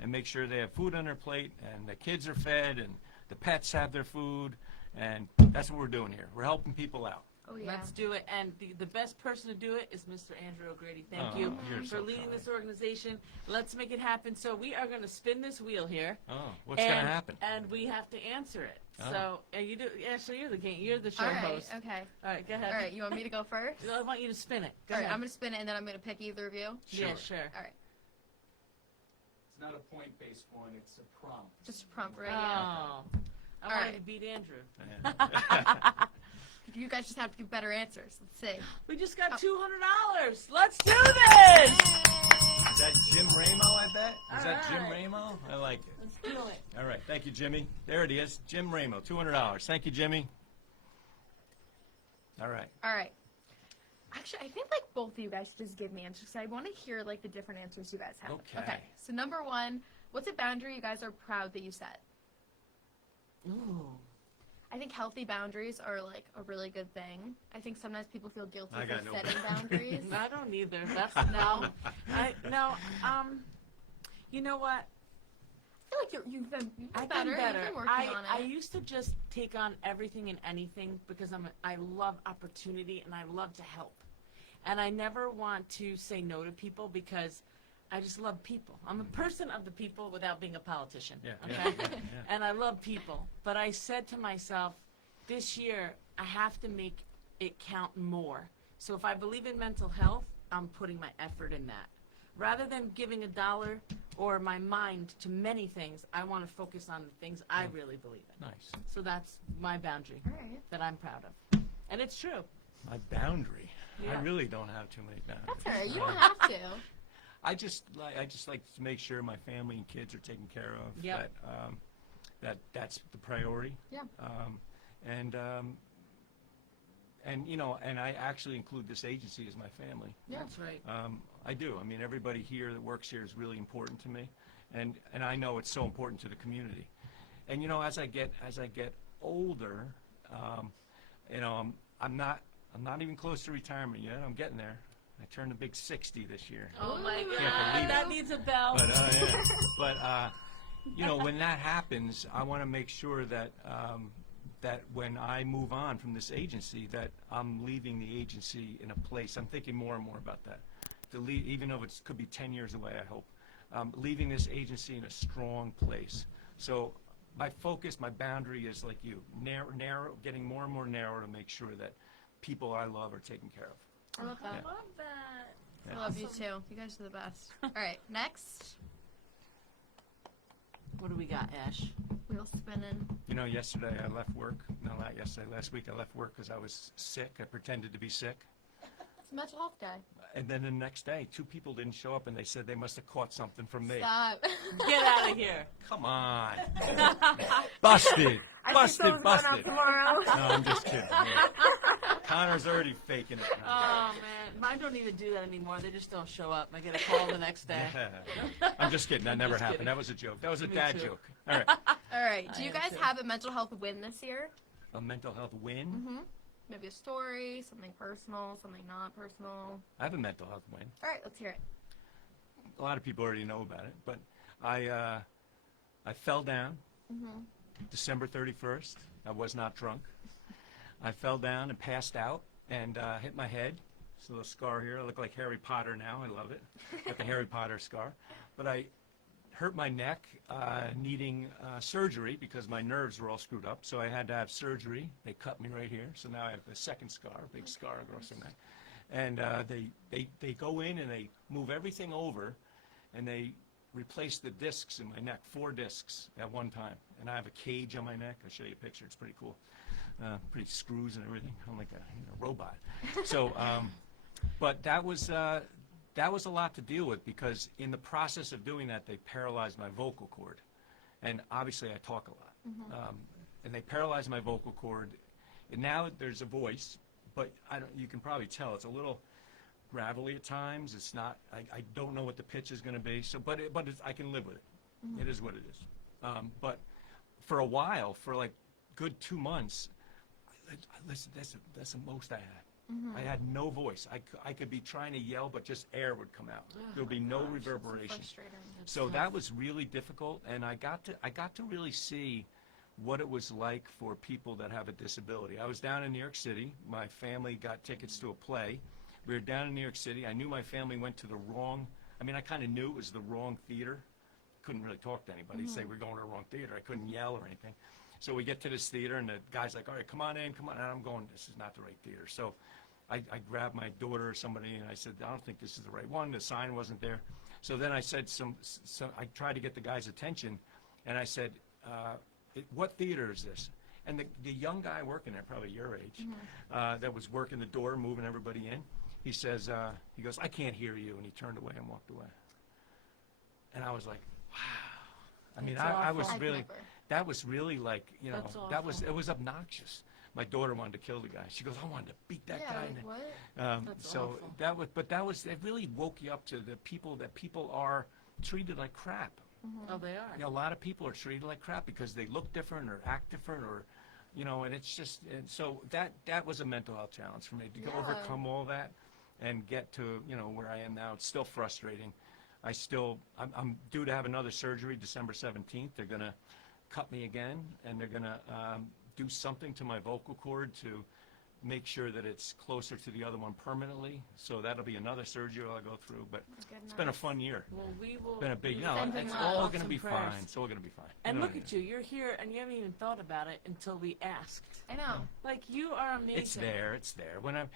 and make sure they have food on their plate and the kids are fed and the pets have their food, and that's what we're doing here. We're helping people out. Oh yeah. Let's do it. And the best person to do it is Mr. Andrew O'Grady. Thank Oh, you you're for so leading kind. this organization. Let's make it happen. So we are going to spin this wheel here. Oh, what's going to and- happen? And we have to answer it. Oh. So you do. Yeah. So you're the game. You're the show All right. host. Okay. All right. Go ahead. All right. You want me to go first? I want you to spin it. Go All right. ahead. I'm gonna spin it and then I'm gonna pick either of you. Yeah. Sure. All right. It's not a point-based one, it's a prompt. Just a prompt right Oh. now. I All wanted right. to beat Andrew. You guys just have to give better answers. Let's see. We just got $200. Let's do this. Is that Jim Ramo, I bet? Is that Jim All right. Ramo? I like it. Let's do it. All right, thank you, Jimmy. There it is, Jim Ramo, $200. Thank you, Jimmy. All right. All right. Actually, I think like both of you guys should just give me answers. I want to hear like the different answers you guys have. Okay. So number one, what's a boundary you guys are proud that you set? Ooh. I think healthy boundaries are like a really good thing. I think sometimes people feel guilty I for got no setting boundaries. boundaries. I don't either. That's no. You know what? I feel like you've been I've better. been better. You've been working on I it. used to just take on everything and anything because I love opportunity and I love to help. And I never want to say no to people because I just love people. I'm a person of the people without being a politician. Yeah, Okay? yeah, yeah, yeah. And I love people. But I said to myself, this year I have to make it count more. So if I believe in mental health, I'm putting my effort in that. Rather than giving a dollar or my mind to many things, I want to focus on the things I really believe in. Nice. So that's my boundary All right. that I'm proud of. And it's true. My boundary. Yeah. I really don't have too many boundaries. That's all right. You don't have to. I just like to make sure my family and kids are taken care of. Yep. That's the priority. Yeah. And you know, and I actually include this agency as my family. Yeah. That's right. I do. I mean, everybody here that works here is really important to me, and I know it's so important to the community. And you know, as I get older, you know, I'm not even close to retirement yet. I'm getting there. I turned a big 60 this year. Oh my Ooh. believe God, it. that needs a bell. But yeah. But you know, when that happens, I want to make sure that that when I move on from this agency, that I'm leaving the agency in a place. I'm thinking more and more about that. To leave, even though it could be 10 years away, I hope. Leaving this agency in a strong place. So my focus, my boundary is like you, narrow, getting more and more narrow to make sure that people I love are taken care of. I love that. I love that. I love you too. You guys are the best. All right. Next. What do we got, Ash? Wheel spinning. You know, yesterday I left work. No, not yesterday. Last week I left work because I was sick. I pretended to be sick. It's Mental Health Day. And then the next day, 2 people didn't show up, and they said they must have caught something from me. Stop. Get out of here. Come on. Busted. Busted, busted. No, I'm just kidding. Yeah. Connor's already faking it now. Oh, man. Mine don't even do that anymore. They just don't show up. I get a call the next day. I'm just kidding. That never just happened. kidding. That was a joke. That was a Me dad too. joke. All right. All right. Do I you am guys too. have a mental health win this year? A mental health win. Mm-hmm. Maybe a story, something personal, something not personal. I have a mental health win. All right. Let's hear it. A lot of people already know about it, but I fell down December 31st. I was not drunk. I fell down and passed out and hit my head. It's a little scar here. I look like Harry Potter now. I love it. Got the Harry Potter scar. But I hurt my neck, needing surgery because my nerves were all screwed up. So I had to have surgery. They cut me right here. So now I have a second scar, a big scar across the neck. And they go in and they move everything over, and they replace the discs in my neck, 4 discs at one time. And I have a cage on my neck. I'll show you a picture. It's pretty cool. Pretty screws and everything. I'm like a robot. So, but that was a lot to deal with, because in the process of doing that, they paralyzed my vocal cord. And obviously I talk a lot. And they paralyzed my vocal cord. And now there's a voice, but you can probably tell it's a little gravelly at times. It's not, I don't know what the pitch is going to be. So, but I can live with it. It is what it is. But for a while, for like good 2 months, listen, that's the most I had. I had no voice. I could be trying to yell, but just air would come out. There would be no reverberation. So that was really difficult, and I got to really see what it was like for people that have a disability. I was down in New York City. My family got tickets to a play. We were down in New York City. I knew my family went to the wrong, I kind of knew it was the wrong theater. Couldn't really talk to anybody, say we're going to the wrong theater. I couldn't yell or anything. So we get to this theater, and the guy's like, all right, come on in. And I'm going, this is not the right theater. So I grabbed my daughter or somebody, and I said, I don't think this is the right one. The sign wasn't there. So then I said, I tried to get the guy's attention, and I said, what theater is this? And the young guy working there, probably your age, that was working the door, moving everybody in, he says, he goes, I can't hear you. And he turned away and walked away. And I was like, wow. I was really, that was really like, it was obnoxious. My daughter wanted to kill the guy. She goes, I wanted to beat that guy. Like, what? So awful. It really woke you up to the people, that people are treated like crap. Oh, they are. A lot of people are treated like crap because they look different or act different, or, and it's just, and so that was a mental health challenge for me to overcome all that and get to, where I am now. It's still frustrating. I'm due to have another surgery December 17th. They're going to cut me again, and they're going to do something to my vocal cord to make sure that it's closer to the other one permanently. So that'll be another surgery I'll go through. But it's been a fun year. Well, we will. It's been a big, it's send all lots going to of be prayers. fine. It's all going to be fine. And look at you. You're here, and you haven't even thought about it until we asked. I know. Like, you are amazing. It's there. It's there. When I'm,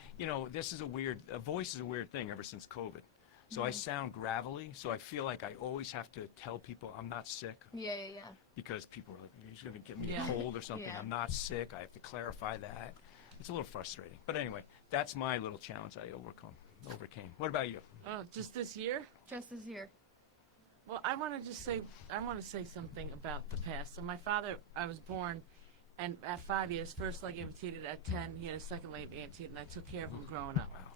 this is a voice is a weird thing ever since COVID. So I sound gravelly, so I feel like I always have to tell people I'm not sick. Yeah. Because people are like, you're going to get me a cold or something. Yeah. I'm not sick. I have to clarify that. It's a little frustrating. But anyway, that's my little challenge I overcame. What about you? Oh, just this year? Just this year. Well, I want to say something about the past. So my father, I was born, and at 5 he had his first leg amputated. At 10 he had his second leg amputated, and I took care of him growing up. Wow.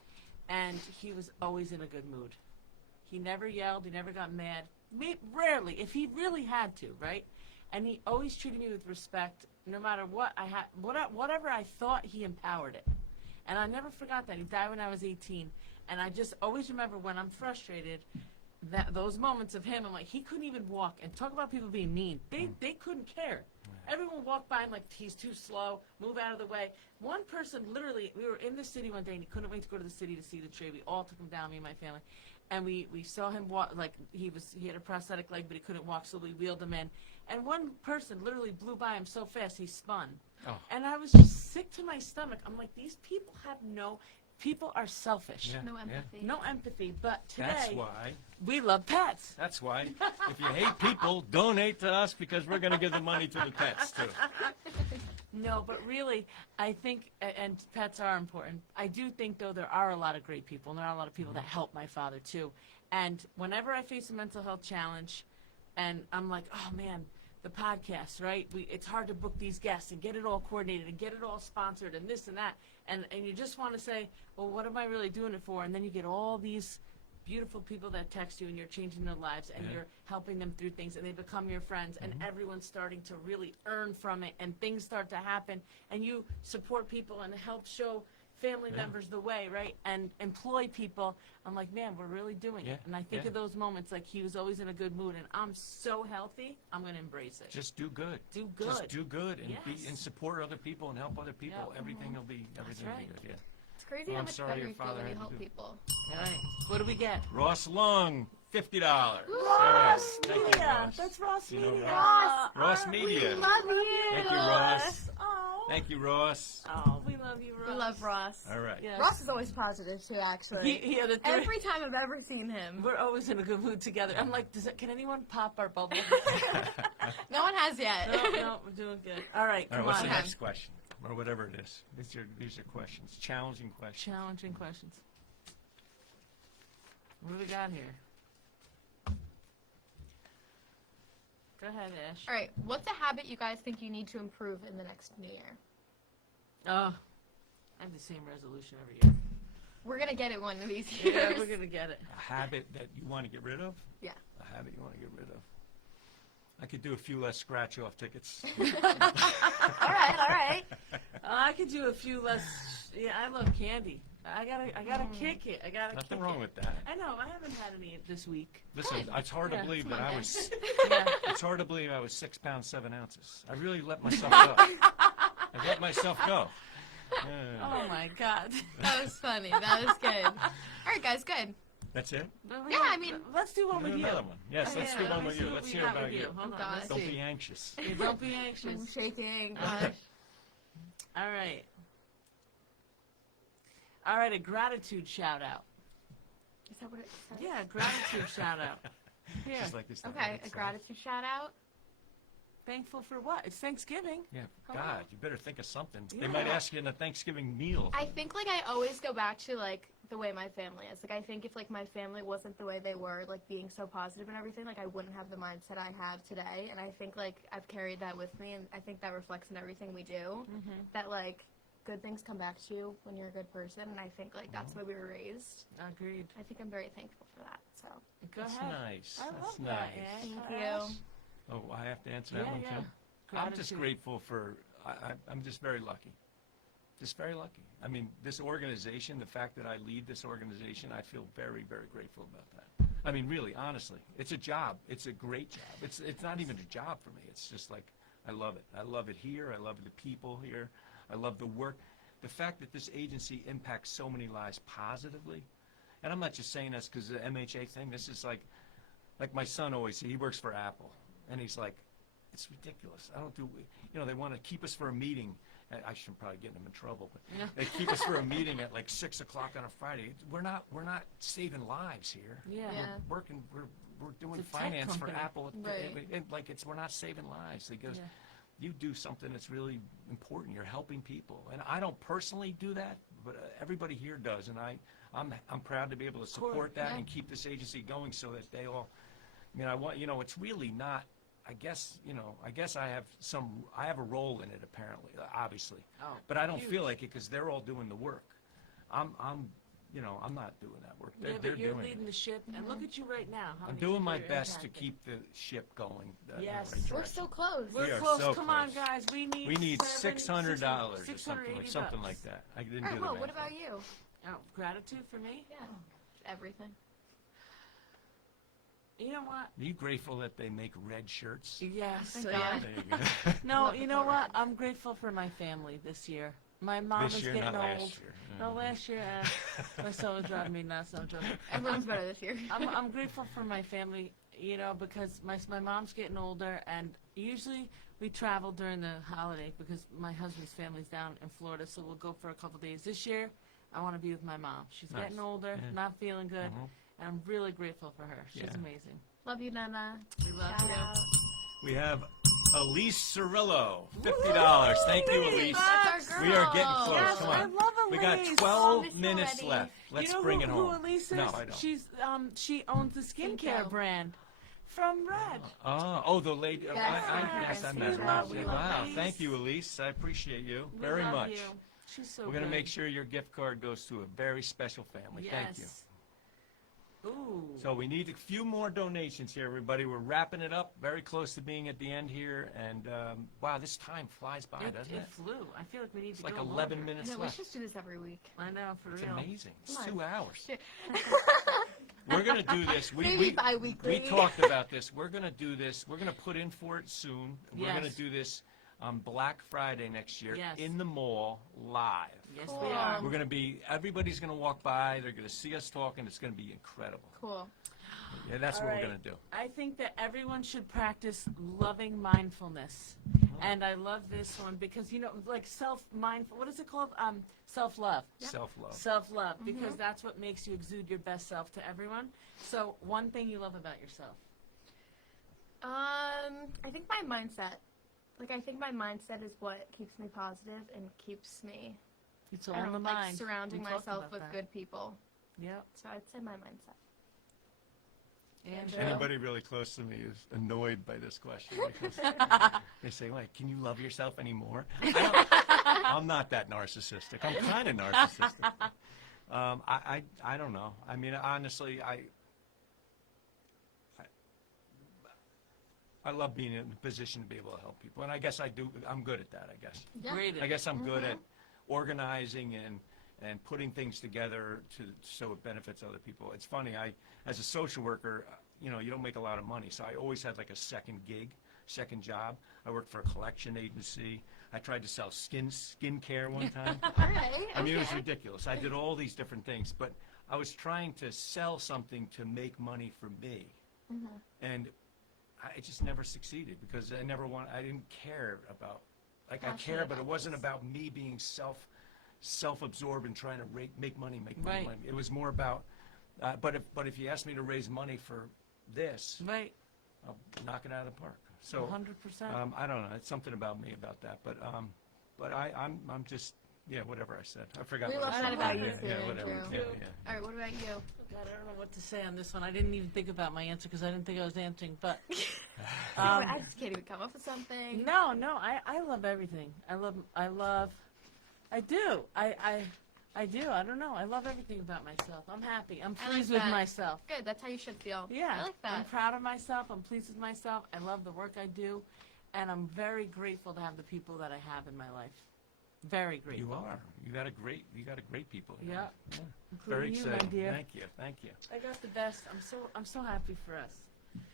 And he was always in a good mood. He never yelled. He never got mad. Rarely, if he really had to, right? And he always treated me with respect, no matter what I had, whatever I thought, he empowered it. And I never forgot that. He died when I was 18. And I just always remember when I'm frustrated, those moments of him, I'm like, he couldn't even walk. And talk about people being mean. They couldn't care. Everyone walked by him like, he's too slow, move out of the way. One person, literally, we were in the city one day, and he couldn't wait to go to the city to see the tree. We all took him down, me and my family. And we saw him walk, like, he had a prosthetic leg, but he couldn't walk, so we wheeled him in. And one person literally blew by him so fast, he spun. Oh. And I was just sick to my stomach. I'm like, these people people are selfish. Yeah. No empathy. No empathy, but today, That's why. we love pets. That's why. If you hate people, donate to us, because we're going to give the money to the pets, too. No, but really, I think, and pets are important. I do think, though, there are a lot of great people, and there are a lot of people that help my father, too. And whenever I face a mental health challenge, and I'm like, oh, man, the podcast, right? It's hard to book these guests and get it all coordinated and get it all sponsored and this and that. And you just want to say, well, what am I really doing it for? And then you get all these beautiful people that text you, and you're changing their lives, and you're helping them through things, and they become your friends, and everyone's starting to really earn from it, and things start to happen, and you support people and help show family members the way, right? And employ people. I'm like, man, we're really doing it. And I think of those moments, like, he was always in a good mood, and I'm so healthy, I'm going to embrace it. Just do good. Do good. Just do good and Yes. and support other people and help other people. Yep. Everything will be right. good. Yeah. It's crazy Well, how I'm much sorry better your you feel father when you had to help do- people. All right. What do we get? Ross Lung, $50. Ross Thank you, Media. Ross. That's Ross You know Media. Ross? Ross Media. We love you. Thank you, Ross. Oh. Thank you, Ross. Oh, we love love you, Ross. We love Ross. All right. Yes. Ross is always positive too, actually. He had a Every time I've ever seen him. We're always in a good mood together. I'm like, can anyone pop our bubble? No one has yet. No, we're doing good. All right, All come right, what's on. the next question? Or whatever it is. These are questions. Challenging questions. Challenging questions. What do we got here? Go ahead, Ash. All right, what's a habit you guys think you need to improve in the next new year? Oh, I have the same resolution every year. We're gonna get it one of these years. Yeah, we're gonna get it. A habit that you want to get rid of? Yeah. A habit you want to get rid of. I could do a few less scratch-off tickets. All right. I could do a few less. Yeah, I love candy. I gotta kick it. I gotta. Nothing kick wrong it. with that. I know. I haven't had any this week. Listen, it's hard to Yeah, believe come that on, I was. Yeah. It's hard to believe I was 6 pounds 7 ounces. I really let myself go. I let myself go. Oh my God. That was funny. That was good. All right, guys, good. That's it. Yeah, I mean, let's do one Do with you. another one. Yes, let's Yeah, do one let me with see you. what Let's we hear got about with you. Hold on, God. let's Don't see. be anxious. Yeah, don't be I'm anxious. shaking. All right. All right, a gratitude shout out. Is that what it says? Yeah, a gratitude shout out. Here. Just like this. Okay, a gratitude shout out. Thankful for what? It's Thanksgiving. Yeah, Hello. God, you better think of something. They Yeah. might ask you in a Thanksgiving meal. I think like I always go back to like the way my family is. Like I think if like my family wasn't the way they were, like being so positive and everything, like I wouldn't have the mindset I have today. And I think like I've carried that with me, and I think that reflects in everything we do. That like good things come back to you when you're a good person, and I think like that's the way we were raised. Agreed. I think I'm very thankful for that. So Go That's ahead. nice. I That's love that, nice. Ash. thank Ash. you. Oh, I have to answer that Yeah, one yeah. too. I'm just Gratitude. grateful for. I'm just very lucky. Just very lucky. I mean, this organization, the fact that I lead this organization, I feel very, very grateful about that. I mean, really, honestly, it's a job. It's a great job. It's not even a job for me. It's just like I love it. I love it here. I love the people here. I love the work. The fact that this agency impacts so many lives positively, and I'm not just saying this because the MHA thing. This is like my son always. He works for Apple, and he's like, it's ridiculous. I don't do. You know, they want to keep us for a meeting. I should probably get them in trouble, but they keep us for a meeting at like 6 o'clock on a Friday. We're not saving lives here. Yeah. Yeah. We're working. We're doing It's a tech finance for company. Apple. Right. We're not saving lives. He goes, Yeah. you do something that's really important. You're helping people, and I don't personally do that, but everybody here does, and I'm proud to be able to support that and keep this agency going so that they all. I mean, I want it's really not. I guess I have a role in it apparently, obviously, Oh, but I don't huge. feel like it because they're all doing the work. I'm not doing that work. Yeah, They're but you're doing leading it. the ship, and look at you right now. How I'm many doing people my you're best to impacting. keep the ship going. in the Yes. right we're direction. so close. We We're are close. so Come on, close. guys. We need $600 or $680 something bucks. like that. I didn't All do right, the well, math. what about you? Oh, gratitude for me. Yeah, everything. You know what? Are you grateful that they make red shirts? Yes. Thank yeah. God. There you go. No, you know what? I'm grateful for my family this year. My mom This is year, getting not old. last year. No, last year, my son was driving me nuts. I'm joking. Everyone's better this year. I'm grateful for my family, because my mom's getting older, and usually we travel during the holiday because my husband's family's down in Florida, so we'll go for a couple days. This year, I want to be with my mom. She's Nice. getting older, Yeah. not feeling good, Mhm. and I'm really grateful for her. She's Yeah. amazing. Love you, Nana. We love Shout you. out. We have Elise Cirillo, $50. Thank you, Elise. That's our girl. We are getting close. Yes, Come I on. love We got Elise. 12 miss you minutes already. left. Let's you know bring who, it who home. Elise is? No, I don't. She's she owns the skincare Cinco. brand from Red. The lady. Yes, Yes, I we met her. love you, Wow, Elise. thank you, Elise. I appreciate you We very love much. you. She's so We're going to good. make sure your gift card goes to a very special family. Yes. Thank you. Ooh. So we need a few more donations here, everybody. We're wrapping it up, very close to being at the end here. And wow, this time flies by, doesn't it? It flew. I feel like we need It's to like go 11 longer. minutes No, we left. should do this every week. I know, for It's real. amazing. It's Come on. 2 hours. Shit. We're going to do this. Maybe bi-weekly. We talked about this. We're going to do this. We're going to put in for it soon. We're going Yes. to do this on Black Friday next year Yes. in the mall live. Yes, Cool. we are. We're going to be, everybody's going to walk by, they're going to see us talking, it's going to be incredible. Cool. Yeah, that's All what right. we're going to do. I think that everyone should practice loving mindfulness. And I love this one because, you know, like self-mindful, what is it called? Self-love. Self-love. Self-love, because that's what makes you exude your best self to everyone. So, one thing you love about yourself. I think my mindset. Like, I think my mindset is what keeps me positive and keeps me, It's all I in don't the know, like, mind. surrounding We talked myself about with that. good people. Yep. So I'd say my mindset. And Anybody really close to me is annoyed by this question because they say, "Wait, can you love yourself anymore?" I'm not that narcissistic. I'm kind of narcissistic. I don't know. I mean, honestly, I love being in a position to be able to help people, and I guess I do. I'm good at that. I guess. great. I guess I'm good at organizing and putting things together so it benefits other people. It's funny, as a social worker, you know, you don't make a lot of money, so I always had like a second job. I worked for a collection agency. I tried to sell skincare one time. All right. I mean, it was ridiculous. I did all these different things, but I was trying to sell something to make money for me, and I just never succeeded because I didn't care about. Like I care, Passionate but it about wasn't this. about me being self-absorbed and trying to make money. Right. It was more about. But if you ask me to raise money for this, Right. I'll knock it out of the park. So 100%. I don't know. It's something about me about that. But I'm just whatever I said. I forgot. We what love I that said. about you too, Yeah, whatever. Andrew. Yeah. All right, what about you? God, I don't know what to say on this one. I didn't even think about my answer because I didn't think I was answering. But I just can't even come up with something. no, I love everything. I do. I do. I don't know. I love everything about myself. I'm happy. I'm I like pleased with that. myself. Good, that's how you should feel. Yeah. I like I'm that. proud of myself. I'm pleased with myself. I love the work I do. And I'm very grateful to have the people that I have in my life. Very grateful. You are. You got a great people. here. Yeah. Very Including you, my exciting. dear. Thank you. I got the best. I'm so happy for us.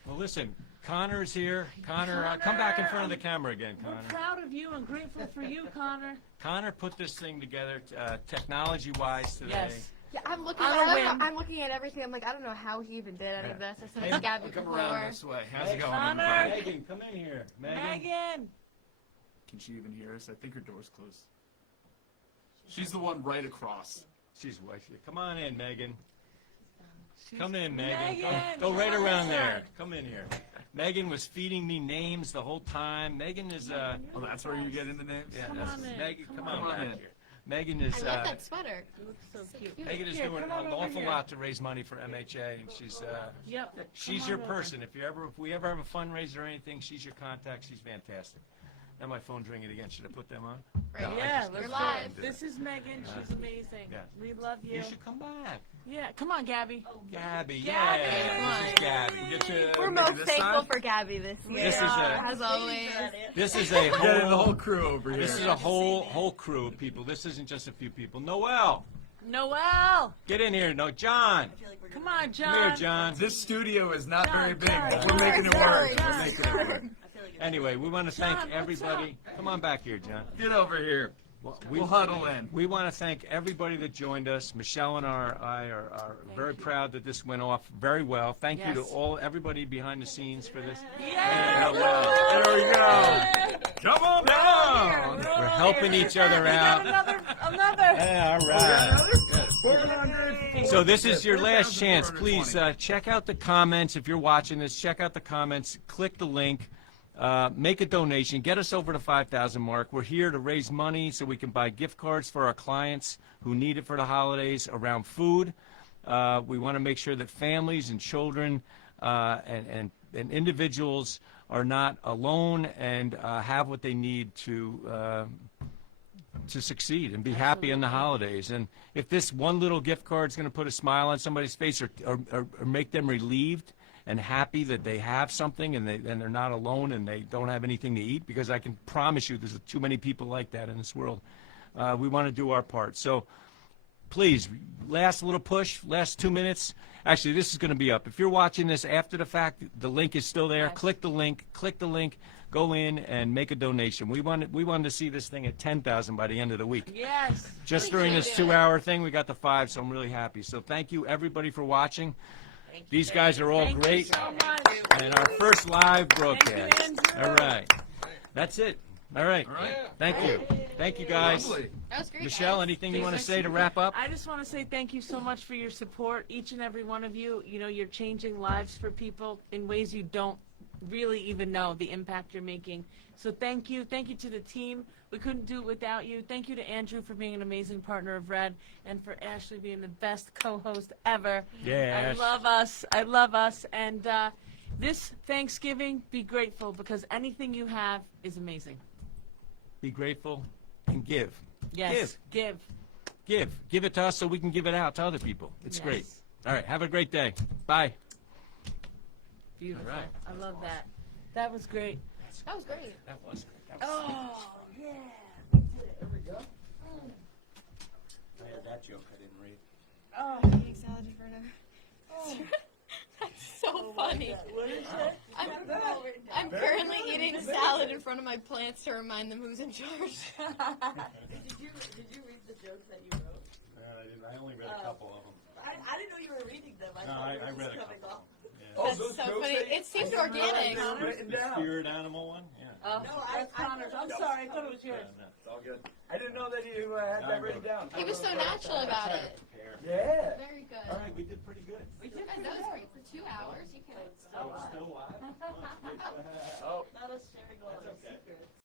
Well, listen, Connor's here. Connor, come back in front of the camera again, We're Connor. proud of you and grateful for you, Connor. Connor put this thing together, technology-wise today. Yes. Yeah, I'm looking. On a whim. I'm looking at everything. I'm like, I don't know how he even did any of this. I said Hey, it's Gabby Come before. around this way. How's it going, Connor. everybody? Megan, come in here. Megan. Can she even hear us? I think her door's closed. She's the one right across. She's wifey. Come on in, Megan. Come in, Megan. Megan, Go right come around on. there. Come in here. Megan was feeding me names the whole time. Megan is Oh, that's where you get into names? yeah, Come that's on in. Megan. Come Come on on back in. here. Megan is I love that sweater. You look so cute. Megan is Here, doing come on an over awful here. lot to raise money for MHA, and she's Yep. she's Come your on over. person. If we ever have a fundraiser or anything, she's your contact. She's fantastic. Now my phone's ringing again. Should I put them on? Right. No, I Yeah, just- let's You're do live. it. This is Megan. She's amazing. Yeah. We love you. You should come back. Yeah, come on, Gabby. Gabby, Gabby! yeah. This is Gabby. Get to, We're maybe most this thankful side? for Gabby this year. This is a- as always. this is a Getting the whole, whole crew over here. this is a whole crew of people. This isn't just a few people. Noel, Noel. get in here. No, John. Come on, John. Come here, John. This studio is not very big, John, but we're making it work. John. We're making it work. Anyway, we want to John, thank what's everybody. Come on back here, John. Get over here. We'll huddle in. We want to thank everybody that joined us. Michelle and I are very proud that this went off very well. Thank you to Yes. everybody behind the scenes for this. Yeah. There we go. Come on down. We're helping each other out. Another. Yeah, all right. 400. So this is your last chance. Please check out the comments. If you're watching this, check out the comments. Click the link. Make a donation. Get us over the 5,000 mark. We're here to raise money so we can buy gift cards for our clients who need it for the holidays around food. We want to make sure that families and children and individuals are not alone and have what they need to succeed and be happy in the holidays. And if this one little gift card is going to put a smile on somebody's face or make them relieved and happy that they have something and they're not alone and they don't have anything to eat, because I can promise you there's too many people like that in this world. We want to do our part. So please, last little push, last 2 minutes. Actually, this is going to be up. If you're watching this after the fact, the link is still there. Yes. Click the link, go in and make a donation. We wanted to see this thing at 10,000 by the end of the week. Yes. Just during this 2-hour thing, we got the 5, so I'm really happy. So thank you, everybody, for watching. These guys are all Thank great. you so much. And our first live Thank broadcast. you, Andrew. All right. That's it. All right. Thank you. Thank you, guys. Lovely. That was great. Michelle, guys. anything you want to say to wrap up? I just want to say thank you so much for your support, each and every one of you. You know, you're changing lives for people in ways you don't really even know the impact you're making. So thank you. Thank you to the team. We couldn't do it without you. Thank you to Andrew for being an amazing partner of Red, and for Ashley being the best co-host ever. Yes. I love us. And this Thanksgiving, be grateful, because anything you have is amazing. Be grateful and give. Yes. Give. Give it to us so we can give it out to other people. It's Yes. great. All right. Have a great day. Bye. Beautiful. All right. I love that. That was great. That was great. That was great. Oh, yeah. I had that joke I didn't read. Oh, eating salad in front of. That's so funny. I'm currently eating salad in front of my plants to remind them who's in charge. Did you read the jokes that you wrote? I didn't. I only read a couple of them. I didn't know you were reading them. No, I read a couple. That's so funny. It seems organic. The spirit animal one? Yeah. No, that's Connor's. I'm sorry. I thought it was yours. It's all good. I didn't know that you had that written down. He was so natural about it. Yeah. Very good. All right, we did pretty good. Guys, that was great. For 2 hours, you could. Still alive?